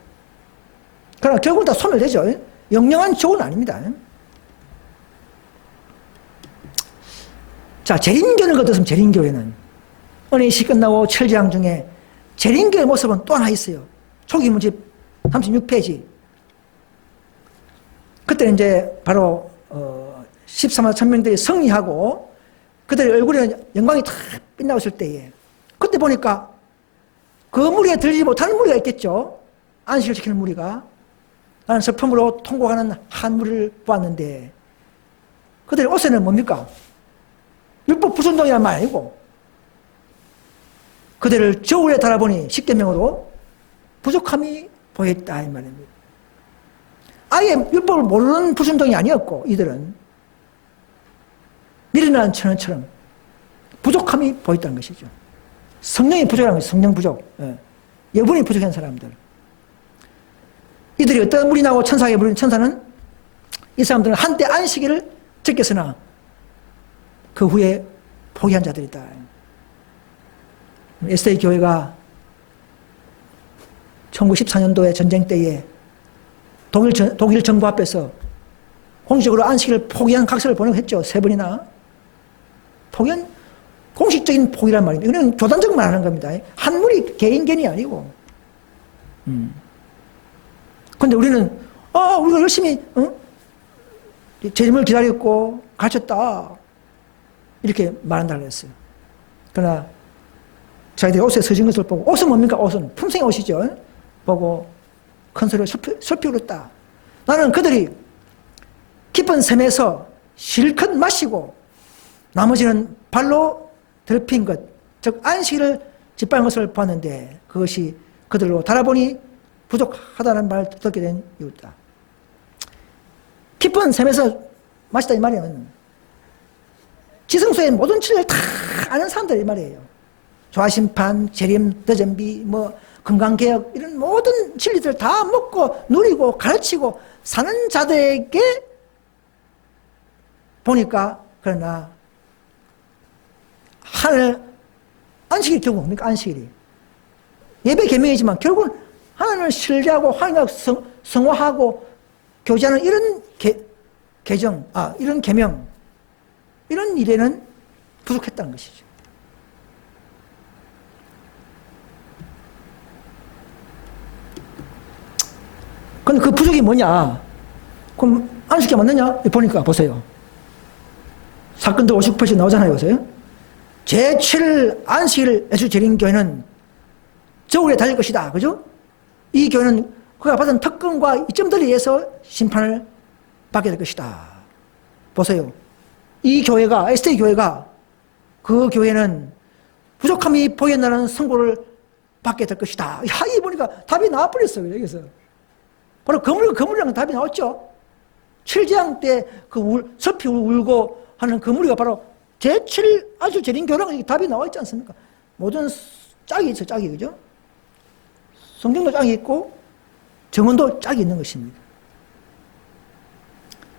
그러나 결국은 다 소멸되죠. 영영한 지옥은 아닙니다. 자, 재림교는 어떻습니까? 재림교회는 은혜시 끝나고 7장 중에 재림교의 모습은 또 하나 있어요. 초기 문집 36페이지. 그때는 이제 바로 14만 천명들이 승리하고 그들의 얼굴에 영광이 탁 빛나고 있을 때에 그때 보니까 그 무리에 들지 못하는 무리가 있겠죠. 안식을 지키는 무리가. 나는 서품으로 통곡하는 한 무리를 보았는데 그들의 옷에는 뭡니까? 율법 불순종이란 말 아니고 그들을 저울에 달아보니 십계명으로 부족함이 보였다 이 말입니다. 아예 율법을 모르는 불순종이 아니었고 이들은 미련한 천원처럼 부족함이 보였다는 것이죠. 성령이 부족한 것이죠. 성령 부족. 여분이 부족한 사람들. 이들이 어떤 물이 나고 천사에게 물린 천사는 이 사람들은 한때 안식일을 지켰으나 그 후에 포기한 자들이다. 에스더의 교회가 1914년도에 전쟁 때에 독일 정부 앞에서 공식적으로 안식일을 포기한 각서를 보내고 했죠. 3번이나. 포기한 공식적인 포기란 말입니다. 이건 교단적 말하는 겁니다. 한물이 개인견이 아니고. 그런데 우리는 우리가 열심히 재림을 기다렸고 가르쳤다 이렇게 말한다고 했어요. 그러나 자기들이 옷에 서진 것을 보고, 옷은 뭡니까? 옷은 품성의 옷이죠. 보고 큰 소리로 슬피 울었다. 나는 그들이 깊은 샘에서 실컷 마시고 나머지는 발로 더럽힌 것, 즉 안식일을 짓밟은 것을 봤는데 그것이 그들로 달아보니 부족하다는 말을 듣게 된 이유다. 깊은 샘에서 마시다 이 말이면 지성소의 모든 진리를 다 아는 사람들 이 말이에요. 조화심판, 재림, 더전비, 건강개혁 이런 모든 진리들 다 먹고 누리고 가르치고 사는 자들에게 보니까 그러나 하늘 안식일이 결국 뭡니까? 안식일이 예배 계명이지만 결국은 하나님을 신뢰하고 하나님과 성화하고 교제하는 이런 개정, 이런 계명 이런 일에는 부족했다는 것이죠. 근데 그 부족이 뭐냐? 그럼 안식이 맞느냐? 보니까 보세요. 사건들 59%씩 나오잖아요. 보세요. 제7 안식일 예수재림교회는 저울에 달릴 것이다. 그죠? 이 교회는 그가 받은 특권과 이점들에 의해서 심판을 받게 될 것이다. 보세요. 이 교회가, SDA 교회가 그 교회는 부족함이 보인다는 선고를 받게 될 것이다. 이 보니까 답이 나와버렸어요. 여기서. 바로 거물이라는 답이 나왔죠. 7장 때 슬피 울고 하는 거물이가 바로 제7 아주 재림교회라는 답이 나와 있지 않습니까? 모든 짝이 있어요. 짝이. 그죠? 성경도 짝이 있고 정언도 짝이 있는 것입니다.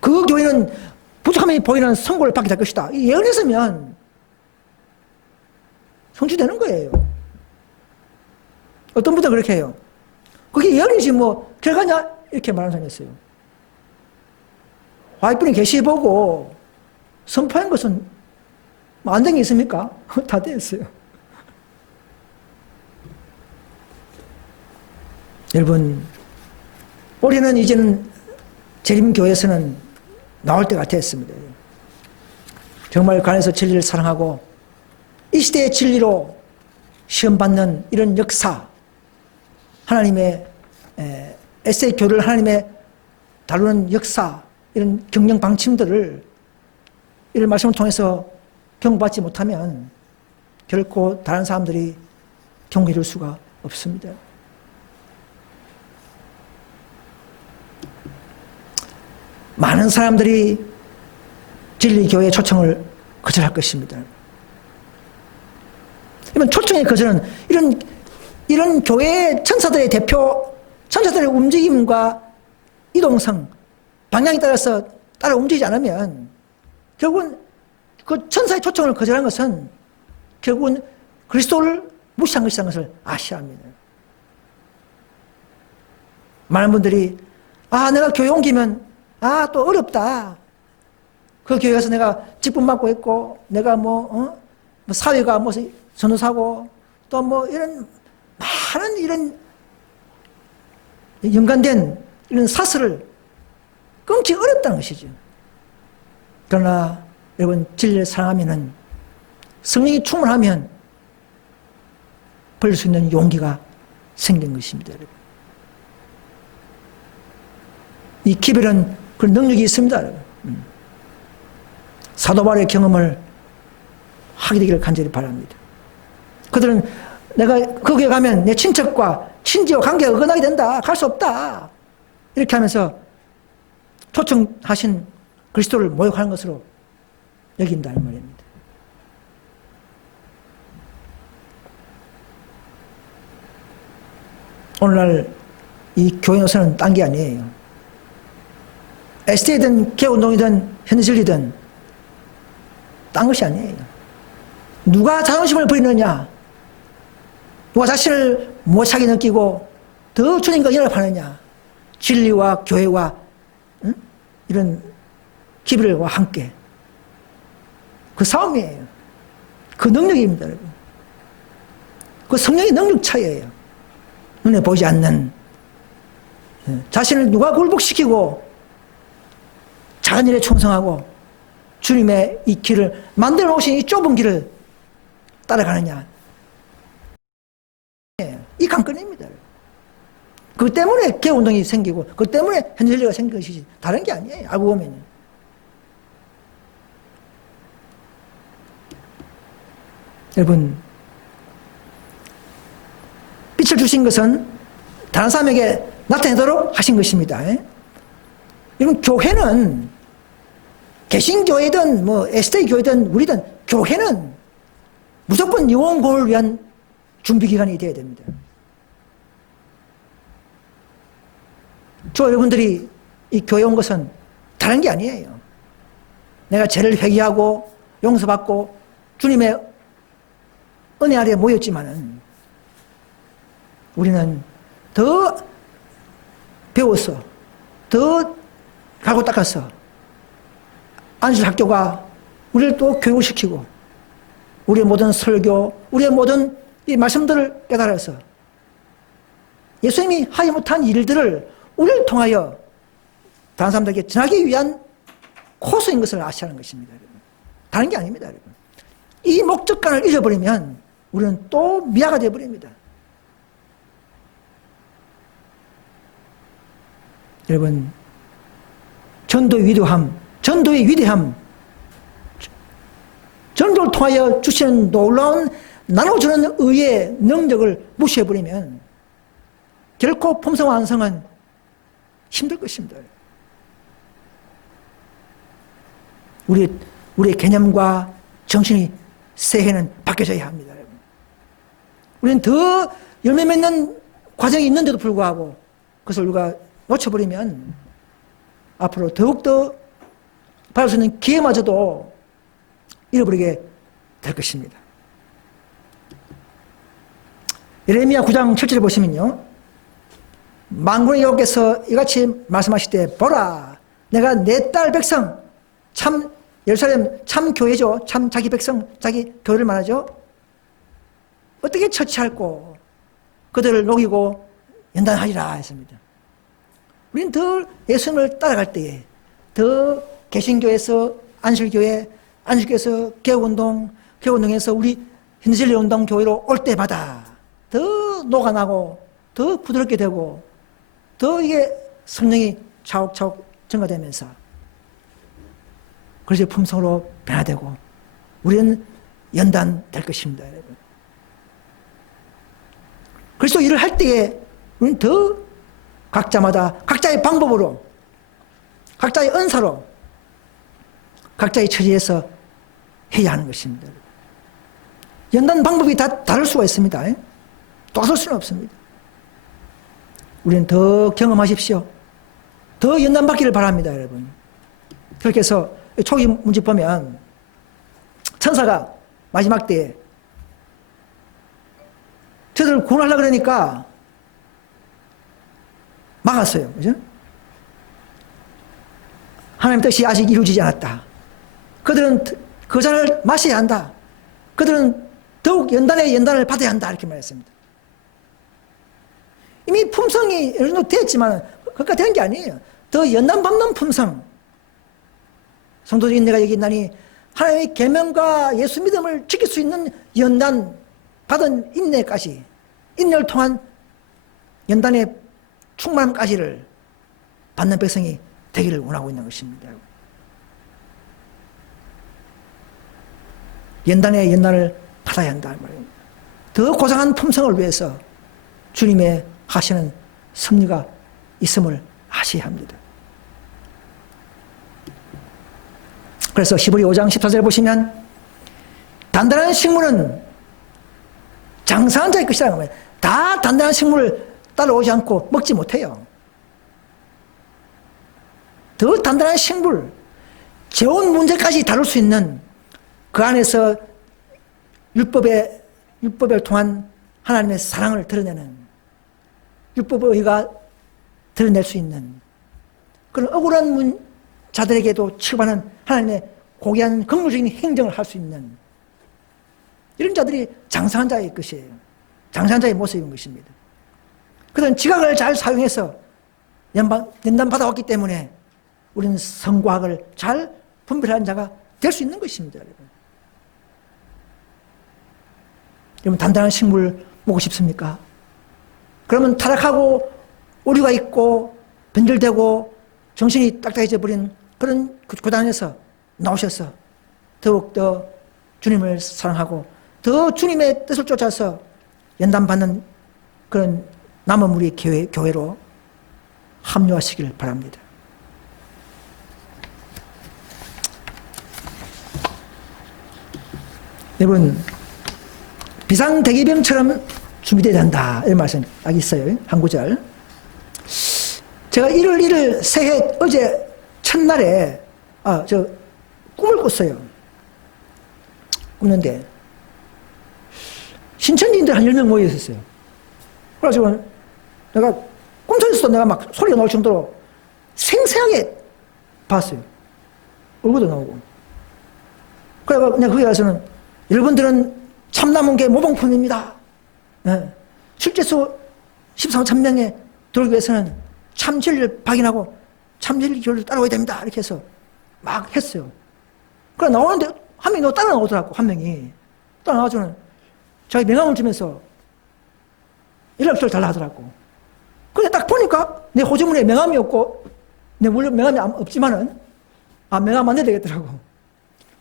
그 교회는 부족함이 보이는 선고를 받게 될 것이다. 이 예언했으면 성취되는 거예요. 어떤 분들은 그렇게 해요. 그게 예언이지 결과냐? 이렇게 말하는 사람이 있어요. 와이프는 계시 보고 선포한 것은 안 된 게 있습니까? 다 됐어요. 여러분, 우리는 이제는 재림교회에서는 나올 때가 됐습니다. 정말 간에서 진리를 사랑하고 이 시대의 진리로 시험받는 이런 역사, 하나님의 에세이 교를 하나님의 다루는 역사, 이런 경영 방침들을 이런 말씀을 통해서 경고받지 못하면 결코 다른 사람들이 경고 이룰 수가 없습니다. 많은 사람들이 진리교회의 초청을 거절할 것입니다. 이런 초청의 거절은 이런 교회의 천사들의 대표, 천사들의 움직임과 이동성, 방향에 따라서 따라 움직이지 않으면 결국은 그 천사의 초청을 거절한 것은 결국은 그리스도를 무시한 것이라는 것을 아셔야 합니다. 많은 분들이 내가 교회 옮기면 또 어렵다. 그 교회 가서 내가 직분 맡고 있고 내가 사회가 전도사고 또 이런 많은 이런 연관된 이런 사슬을 끊기 어렵다는 것이죠. 그러나 여러분 진리를 사랑하면은 성령이 충만하면 벌릴 수 있는 용기가 생긴 것입니다. 여러분. 이 기별은 그런 능력이 있습니다. 여러분. 사도 바울의 경험을 하게 되기를 간절히 바랍니다. 그들은 내가 거기에 가면 내 친척과 친지와 관계가 어긋나게 된다. 갈 수 없다. 이렇게 하면서 초청하신 그리스도를 모욕하는 것으로 여긴다는 말입니다. 오늘날 이 교회 노선은 딴 게 아니에요. SD든 개운동이든 현실이든 딴 것이 아니에요. 누가 자존심을 부리느냐, 누가 자신을 못하게 느끼고 더 주님과 연합하느냐, 진리와 교회와 이런 기별과 함께 그 싸움이에요. 그 능력입니다, 여러분. 그 성령의 능력 차이예요. 눈에 보이지 않는 자신을 누가 굴복시키고 작은 일에 충성하고 주님의 이 길을 만들어 놓으신 이 좁은 길을 따라가느냐, 이 관건입니다. 그 때문에 개운동이 생기고 그 때문에 현실리가 생긴 것이지 다른 게 아니에요. 알고 보면요. 여러분, 빛을 주신 것은 다른 사람에게 나타내도록 하신 것입니다. 여러분, 교회는 개신교회든 뭐 SDA 교회든 우리든 교회는 무조건 영혼구원을 위한 준비기간이 되어야 됩니다. 저 여러분들이 이 교회 온 것은 다른 게 아니에요. 내가 죄를 회개하고 용서받고 주님의 은혜 아래에 모였지만은 우리는 더 배워서 더 갈고 닦아서 안식학교가 우리를 또 교육시키고 우리의 모든 설교, 우리의 모든 이 말씀들을 깨달아서 예수님이 하지 못한 일들을 우리를 통하여 다른 사람들에게 전하기 위한 코스인 것을 아시라는 것입니다. 여러분. 다른 게 아닙니다. 여러분. 이 목적관을 잃어버리면 우리는 또 미아가 되어버립니다. 여러분, 전도의 위대함, 전도의 위대함, 전도를 통하여 주시는 놀라운 나눠주는 의의 능력을 무시해버리면 결코 품성 완성은 힘들 것입니다. 우리의 개념과 정신이 새해는 바뀌어져야 합니다. 우리는 더 열매 맺는 과정이 있는데도 불구하고 그것을 우리가 놓쳐버리면 앞으로 더욱더 받을 수 있는 기회마저도 잃어버리게 될 것입니다. 예레미야 9장 7절에 보시면요, 만군의 여호와께서 이같이 말씀하실 때, 보라, 내가 내 딸 백성, 참 예루살렘 참 교회죠. 참 자기 백성, 자기 교회를 말하죠. 어떻게 처치할꼬 그들을 녹이고 연단하리라 했습니다. 우리는 더 예수님을 따라갈 때에 더 개신교에서 안식교회, 안식교에서 개혁운동, 개혁운동에서 우리 현실운동 교회로 올 때마다 더 녹아나고 더 부드럽게 되고 더 이게 성령이 차곡차곡 증가되면서 그래서 품성으로 변화되고 우리는 연단될 것입니다. 여러분. 그래서 일을 할 때에 우리는 더 각자마다 각자의 방법으로 각자의 은사로 각자의 처지에서 해야 하는 것입니다. 연단 방법이 다 다를 수가 있습니다. 똑같을 수는 없습니다. 우리는 더 경험하십시오. 더 연단받기를 바랍니다, 여러분. 그렇게 해서 초기 문제 보면 천사가 마지막 때에 저들을 구원하려고 그러니까 막았어요. 그죠? 하나님 뜻이 아직 이루어지지 않았다. 그들은 그 잔을 마셔야 한다. 그들은 더욱 연단에 연단을 받아야 한다. 이렇게 말했습니다. 이미 품성이 어느 정도 됐지만 그것까지 된 게 아니에요. 더 연단 받는 품성. 성도들이 내가 여기 있나니 하나님의 계명과 예수 믿음을 지킬 수 있는 연단 받은 인내까지, 인내를 통한 연단의 충만함까지를 받는 백성이 되기를 원하고 있는 것입니다. 연단에 연단을 받아야 한다 말이에요. 더 고상한 품성을 위해서 주님의 하시는 섭리가 있음을 아셔야 합니다. 그래서 히브리 5장 14절에 보시면 단단한 식물은 장사한 자의 것이라는 거예요. 다 단단한 식물을 따라오지 않고 먹지 못해요. 더 단단한 식물, 재혼 문제까지 다룰 수 있는 그 안에서 율법을 통한 하나님의 사랑을 드러내는 율법의 의가 드러낼 수 있는 그런 억울한 자들에게도 취급하는 하나님의 고귀한 긍휼적인 행정을 할 수 있는 이런 자들이 장사한 자의 것이에요. 장사한 자의 모습인 것입니다. 그런 지각을 잘 사용해서 연단 받아왔기 때문에 우리는 선과악을 잘 분별하는 자가 될 수 있는 것입니다. 여러분 단단한 식물 먹고 싶습니까? 그러면 타락하고 오류가 있고 변절되고 정신이 딱딱해져 버린 그런 고단에서 나오셔서 더욱더 주님을 사랑하고 더 주님의 뜻을 쫓아서 연단받는 그런 남은 우리 교회로 합류하시길 바랍니다. 여러분 비상대기병처럼 준비되어야 한다 이런 말씀 딱 있어요. 한 구절. 제가 1월 1일 새해 어제 첫날에 꿈을 꿨어요. 꿨는데 신천지인들 한 10명 모여 있었어요. 그래가지고 내가 꿈속에서도 내가 막 소리가 나올 정도로 생생하게 봤어요. 얼굴도 나오고. 그래서 내가 거기 가서는 여러분들은 참나문계 모범품입니다. 네. 실제수 13천 명에 들어오기 위해서는 참 진리를 발견하고 참 진리를 따라와야 됩니다. 이렇게 해서 막 했어요. 그래 나오는데 한 명이 따라 나오더라고. 한 명이 따라 나와서는 자기 명함을 주면서 연락처를 달라 하더라고. 근데 딱 보니까 내 호주머니에 명함이 없고 내 물론 명함이 없지만은 명함 만들어야 되겠더라고.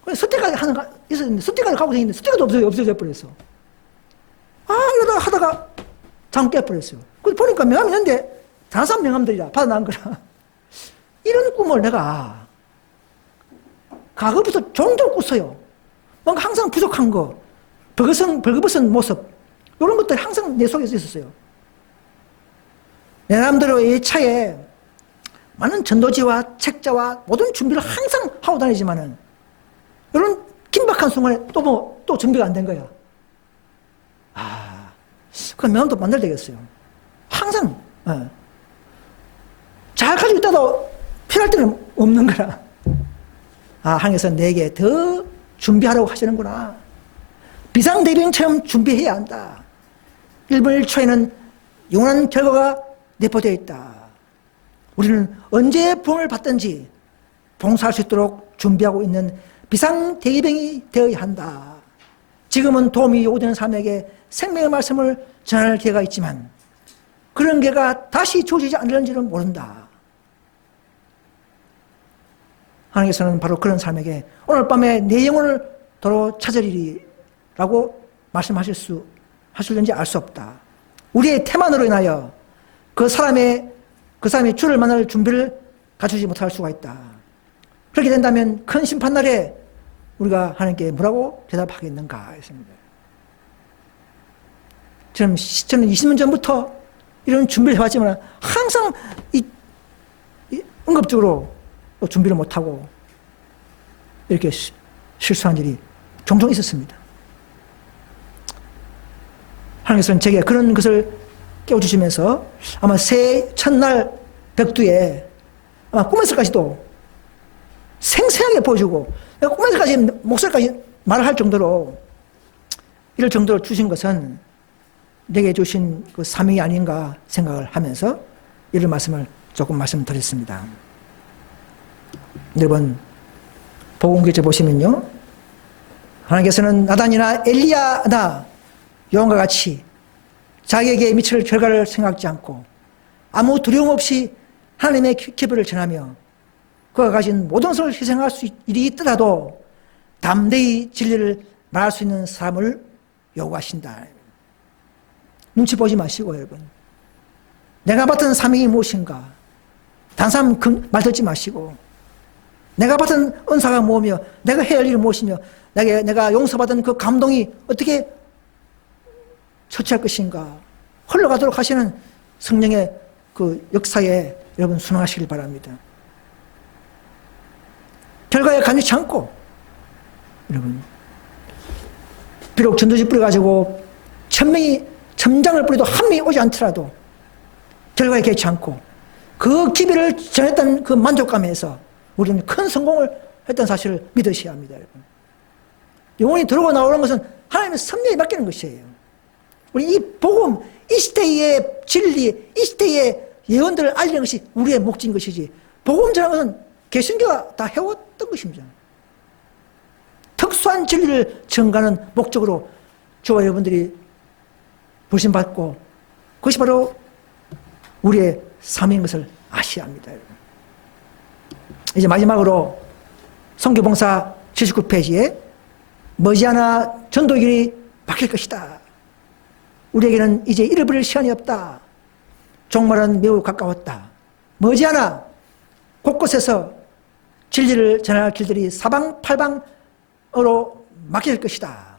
그래서 스티커가 하나 있었는데 스티커를 갖고 다니는데 스티커도 없어져 버렸어. 이러다가 하다가 장 깨버렸어요. 그래서 보니까 명함이 있는데 다산 명함들이라 받아난 거라. 이런 꿈을 내가 과거부터 종종 꿨어요. 뭔가 항상 부족한 거, 벌거벗은 모습, 이런 것들이 항상 내 속에 있었어요. 내 나름대로 이 차에 많은 전도지와 책자와 모든 준비를 항상 하고 다니지만은 이런 긴박한 순간에 또 준비가 안 된 거야. 그럼 명함도 만들어야 되겠어요. 항상 잘 가지고 있다도 필요할 때는 없는 거라. 하나님께서 내게 더 준비하라고 하시는구나. 비상대비행처럼 준비해야 한다. 1분 1초에는 영원한 결과가 내포되어 있다. 우리는 언제 부흥을 받든지 봉사할 수 있도록 준비하고 있는 비상대기병이 되어야 한다. 지금은 도움이 요구되는 사람에게 생명의 말씀을 전할 기회가 있지만 그런 기회가 다시 주어지지 않을지는 모른다. 하나님께서는 바로 그런 사람에게 오늘 밤에 내 영혼을 도로 찾으리라고 하실는지 알 수 없다. 우리의 태만으로 인하여 그 사람이 주를 만날 준비를 갖추지 못할 수가 있다. 그렇게 된다면 큰 심판날에 우리가 하나님께 뭐라고 대답하겠는가 했습니다. 저는 20년 전부터 이런 준비를 해왔지만 항상 응급적으로 준비를 못하고 이렇게 실수한 일이 종종 있었습니다. 하나님께서는 제게 그런 것을 깨워주시면서 아마 새해 첫날 벽두에 아마 꿈에서까지도 생생하게 보여주고 내가 꿈에서까지 목소리까지 말을 할 정도로 이럴 정도로 주신 것은 내게 주신 그 사명이 아닌가 생각을 하면서 이런 말씀을 조금 말씀드렸습니다. 여러분 복음기에 보시면요, 하나님께서는 나단이나 엘리야나 요한과 같이 자기에게 미칠 결과를 생각지 않고 아무 두려움 없이 하나님의 기별을 전하며 그가 가진 모든 것을 희생할 수 일이 있더라도 담대히 진리를 말할 수 있는 사람을 요구하신다. 눈치 보지 마시고 여러분, 내가 받은 사명이 무엇인가 다른 사람 말 듣지 마시고 내가 받은 은사가 뭐며 내가 해야 할 일이 무엇이며 내가 용서받은 그 감동이 어떻게 처치할 것인가 흘러가도록 하시는 성령의 그 역사에 여러분 순응하시길 바랍니다. 결과에 간주치 않고 여러분 비록 전도지 뿌려가지고 1000명이 첨장을 뿌려도 한 명이 오지 않더라도 결과에 개치 않고 그 기별을 전했던 그 만족감에서 우리는 큰 성공을 했다는 사실을 믿으셔야 합니다, 여러분. 영혼이 들어오고 나오는 것은 하나님의 섭리에 맡기는 것이에요. 우리 이 복음, 이 시대의 진리, 이 시대의 예언들을 알리는 것이 우리의 목적인 것이지, 복음 전하는 것은 개신교가 다 해왔던 것입니다. 특수한 진리를 전가하는 목적으로 저와 여러분들이 부르심받고, 그것이 바로 우리의 삶인 것을 아셔야 합니다, 여러분. 이제 마지막으로 선교봉사 79페이지에 머지않아 전도길이 바뀔 것이다. 우리에게는 이제 잃어버릴 시간이 없다. 종말은 매우 가까웠다. 머지않아 곳곳에서 진리를 전할 길들이 사방팔방으로 막힐 것이다.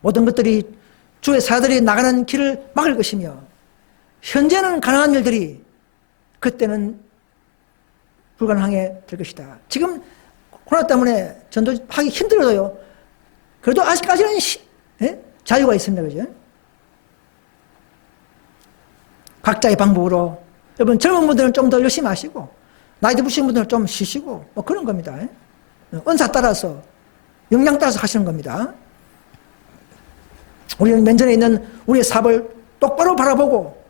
모든 것들이 주의 사들이 나가는 길을 막을 것이며, 현재는 가능한 일들이 그때는 불가능하게 될 것이다. 지금 코로나 때문에 전도하기 힘들어요. 그래도 아직까지는 자유가 있습니다. 그죠? 각자의 방법으로. 여러분, 젊은 분들은 좀 더 열심히 하시고, 나이 드신 분들은 좀 쉬시고, 뭐 그런 겁니다. 은사 따라서, 역량 따라서 하시는 겁니다. 우리는 면전에 있는 우리의 사업을 똑바로 바라보고,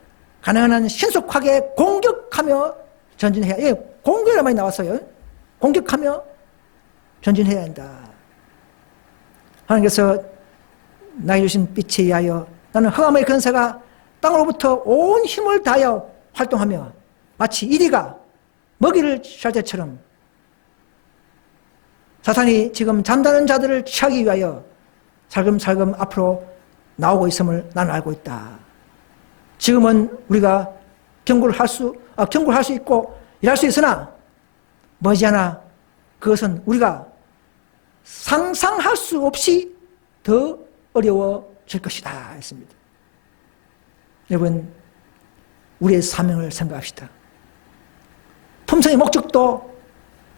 가능한 한 신속하게 공격하며 전진해야, 예, 공격이라는 말이 나왔어요. 공격하며 전진해야 한다. 하나님께서 나에게 주신 빛에 의하여 나는 흑암의 권세가 땅으로부터 온 힘을 다하여 활동하며, 마치 이리가 먹이를 취할 때처럼 사탄이 지금 잠자는 자들을 취하기 위하여 살금살금 앞으로 나오고 있음을 나는 알고 있다. 지금은 우리가 경고를 할 수 있고 일할 수 있으나 머지않아 그것은 우리가 상상할 수 없이 더 어려워질 것이다 했습니다. 여러분, 우리의 사명을 생각합시다. 품성의 목적도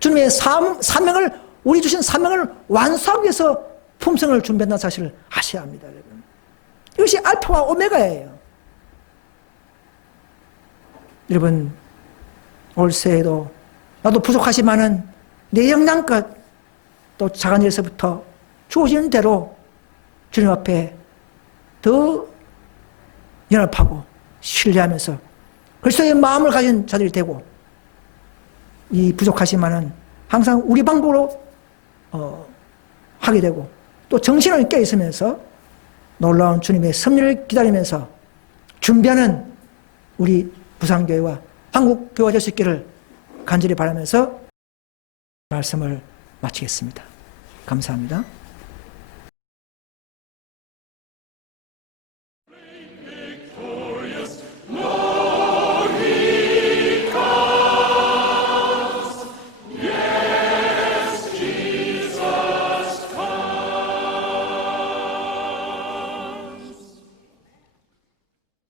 주님의 사명을, 우리 주신 사명을 완수하기 위해서 품성을 준비한다는 사실을 아셔야 합니다. 여러분, 이것이 알파와 오메가예요. 여러분, 올 새해도 나도 부족하지만은 내 역량껏 또 작은 일에서부터 주어지는 대로 주님 앞에 더 연합하고 신뢰하면서 그리스도의 마음을 가진 자들이 되고, 이 부족하지만은 항상 우리 방법으로 하게 되고, 또 정신을 깨 있으면서 놀라운 주님의 섭리를 기다리면서 준비하는 우리 부산교회와 한국교회가 될 수 있기를 간절히 바라면서 말씀을 마치겠습니다. 감사합니다.